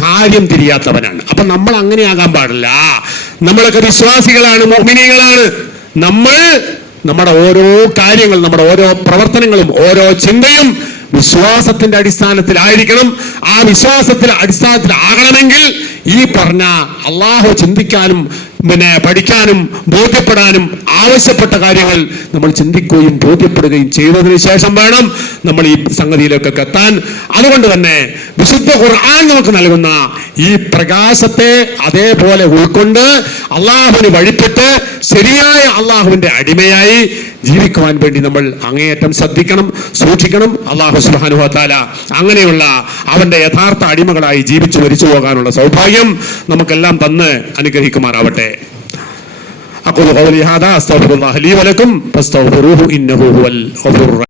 കാര്യം തിരിയാത്തവനാണ്. അപ്പൊ നമ്മൾ അങ്ങനെ ആകാൻ പാടില്ല. നമ്മളൊക്കെ വിശ്വാസികളാണ്, മുഅ്മിനീങ്ങളാണ്. നമ്മൾ നമ്മുടെ ഓരോ കാര്യങ്ങൾ, നമ്മുടെ ഓരോ പ്രവർത്തനങ്ങളും ഓരോ ചിന്തയും വിശ്വാസത്തിന്റെ അടിസ്ഥാനത്തിലായിരിക്കണം. ആ അടിസ്ഥാനത്തിലാകണമെങ്കിൽ ഈ പറഞ്ഞ അള്ളാഹു ചിന്തിക്കാനും പഠിക്കാനും ബോധ്യപ്പെടാനും ആവശ്യപ്പെട്ട കാര്യങ്ങൾ നമ്മൾ ചിന്തിക്കുകയും ബോധ്യപ്പെടുകയും ചെയ്തതിനു ശേഷം വേണം നമ്മൾ ഈ സംഗതിയിലേക്കൊക്കെ എത്താൻ. അതുകൊണ്ട് തന്നെ വിശുദ്ധ ഖുർആൻ നമുക്ക് നൽകുന്ന ഈ പ്രകാശത്തെ അതേപോലെ ഉൾക്കൊണ്ട് അള്ളാഹുവിന് വഴിപ്പെട്ട് ശരിയായ അള്ളാഹുവിന്റെ അടിമയായി ജീവിക്കുവാൻ വേണ്ടി നമ്മൾ അങ്ങേയറ്റം ശ്രദ്ധിക്കണം, സൂക്ഷിക്കണം. അള്ളാഹു സുബ്ഹാനഹു വ തആല അങ്ങനെയുള്ള അവന്റെ യഥാർത്ഥ അടിമകളായി ജീവിച്ചു മരിച്ചു പോകാനുള്ള സൗഭാഗ്യം നമുക്കെല്ലാം തന്ന് അനുഗ്രഹിക്കുമാറാവട്ടെ. അഖൂലു ഖൗലി ഹാദാ അസ്തഗ്ഫിറുല്ലാഹ ലീ വലക്കും ഫസ്തഗ്ഫിറൂഹു ഇന്നഹു ഹുവൽ ഗഫൂറുർ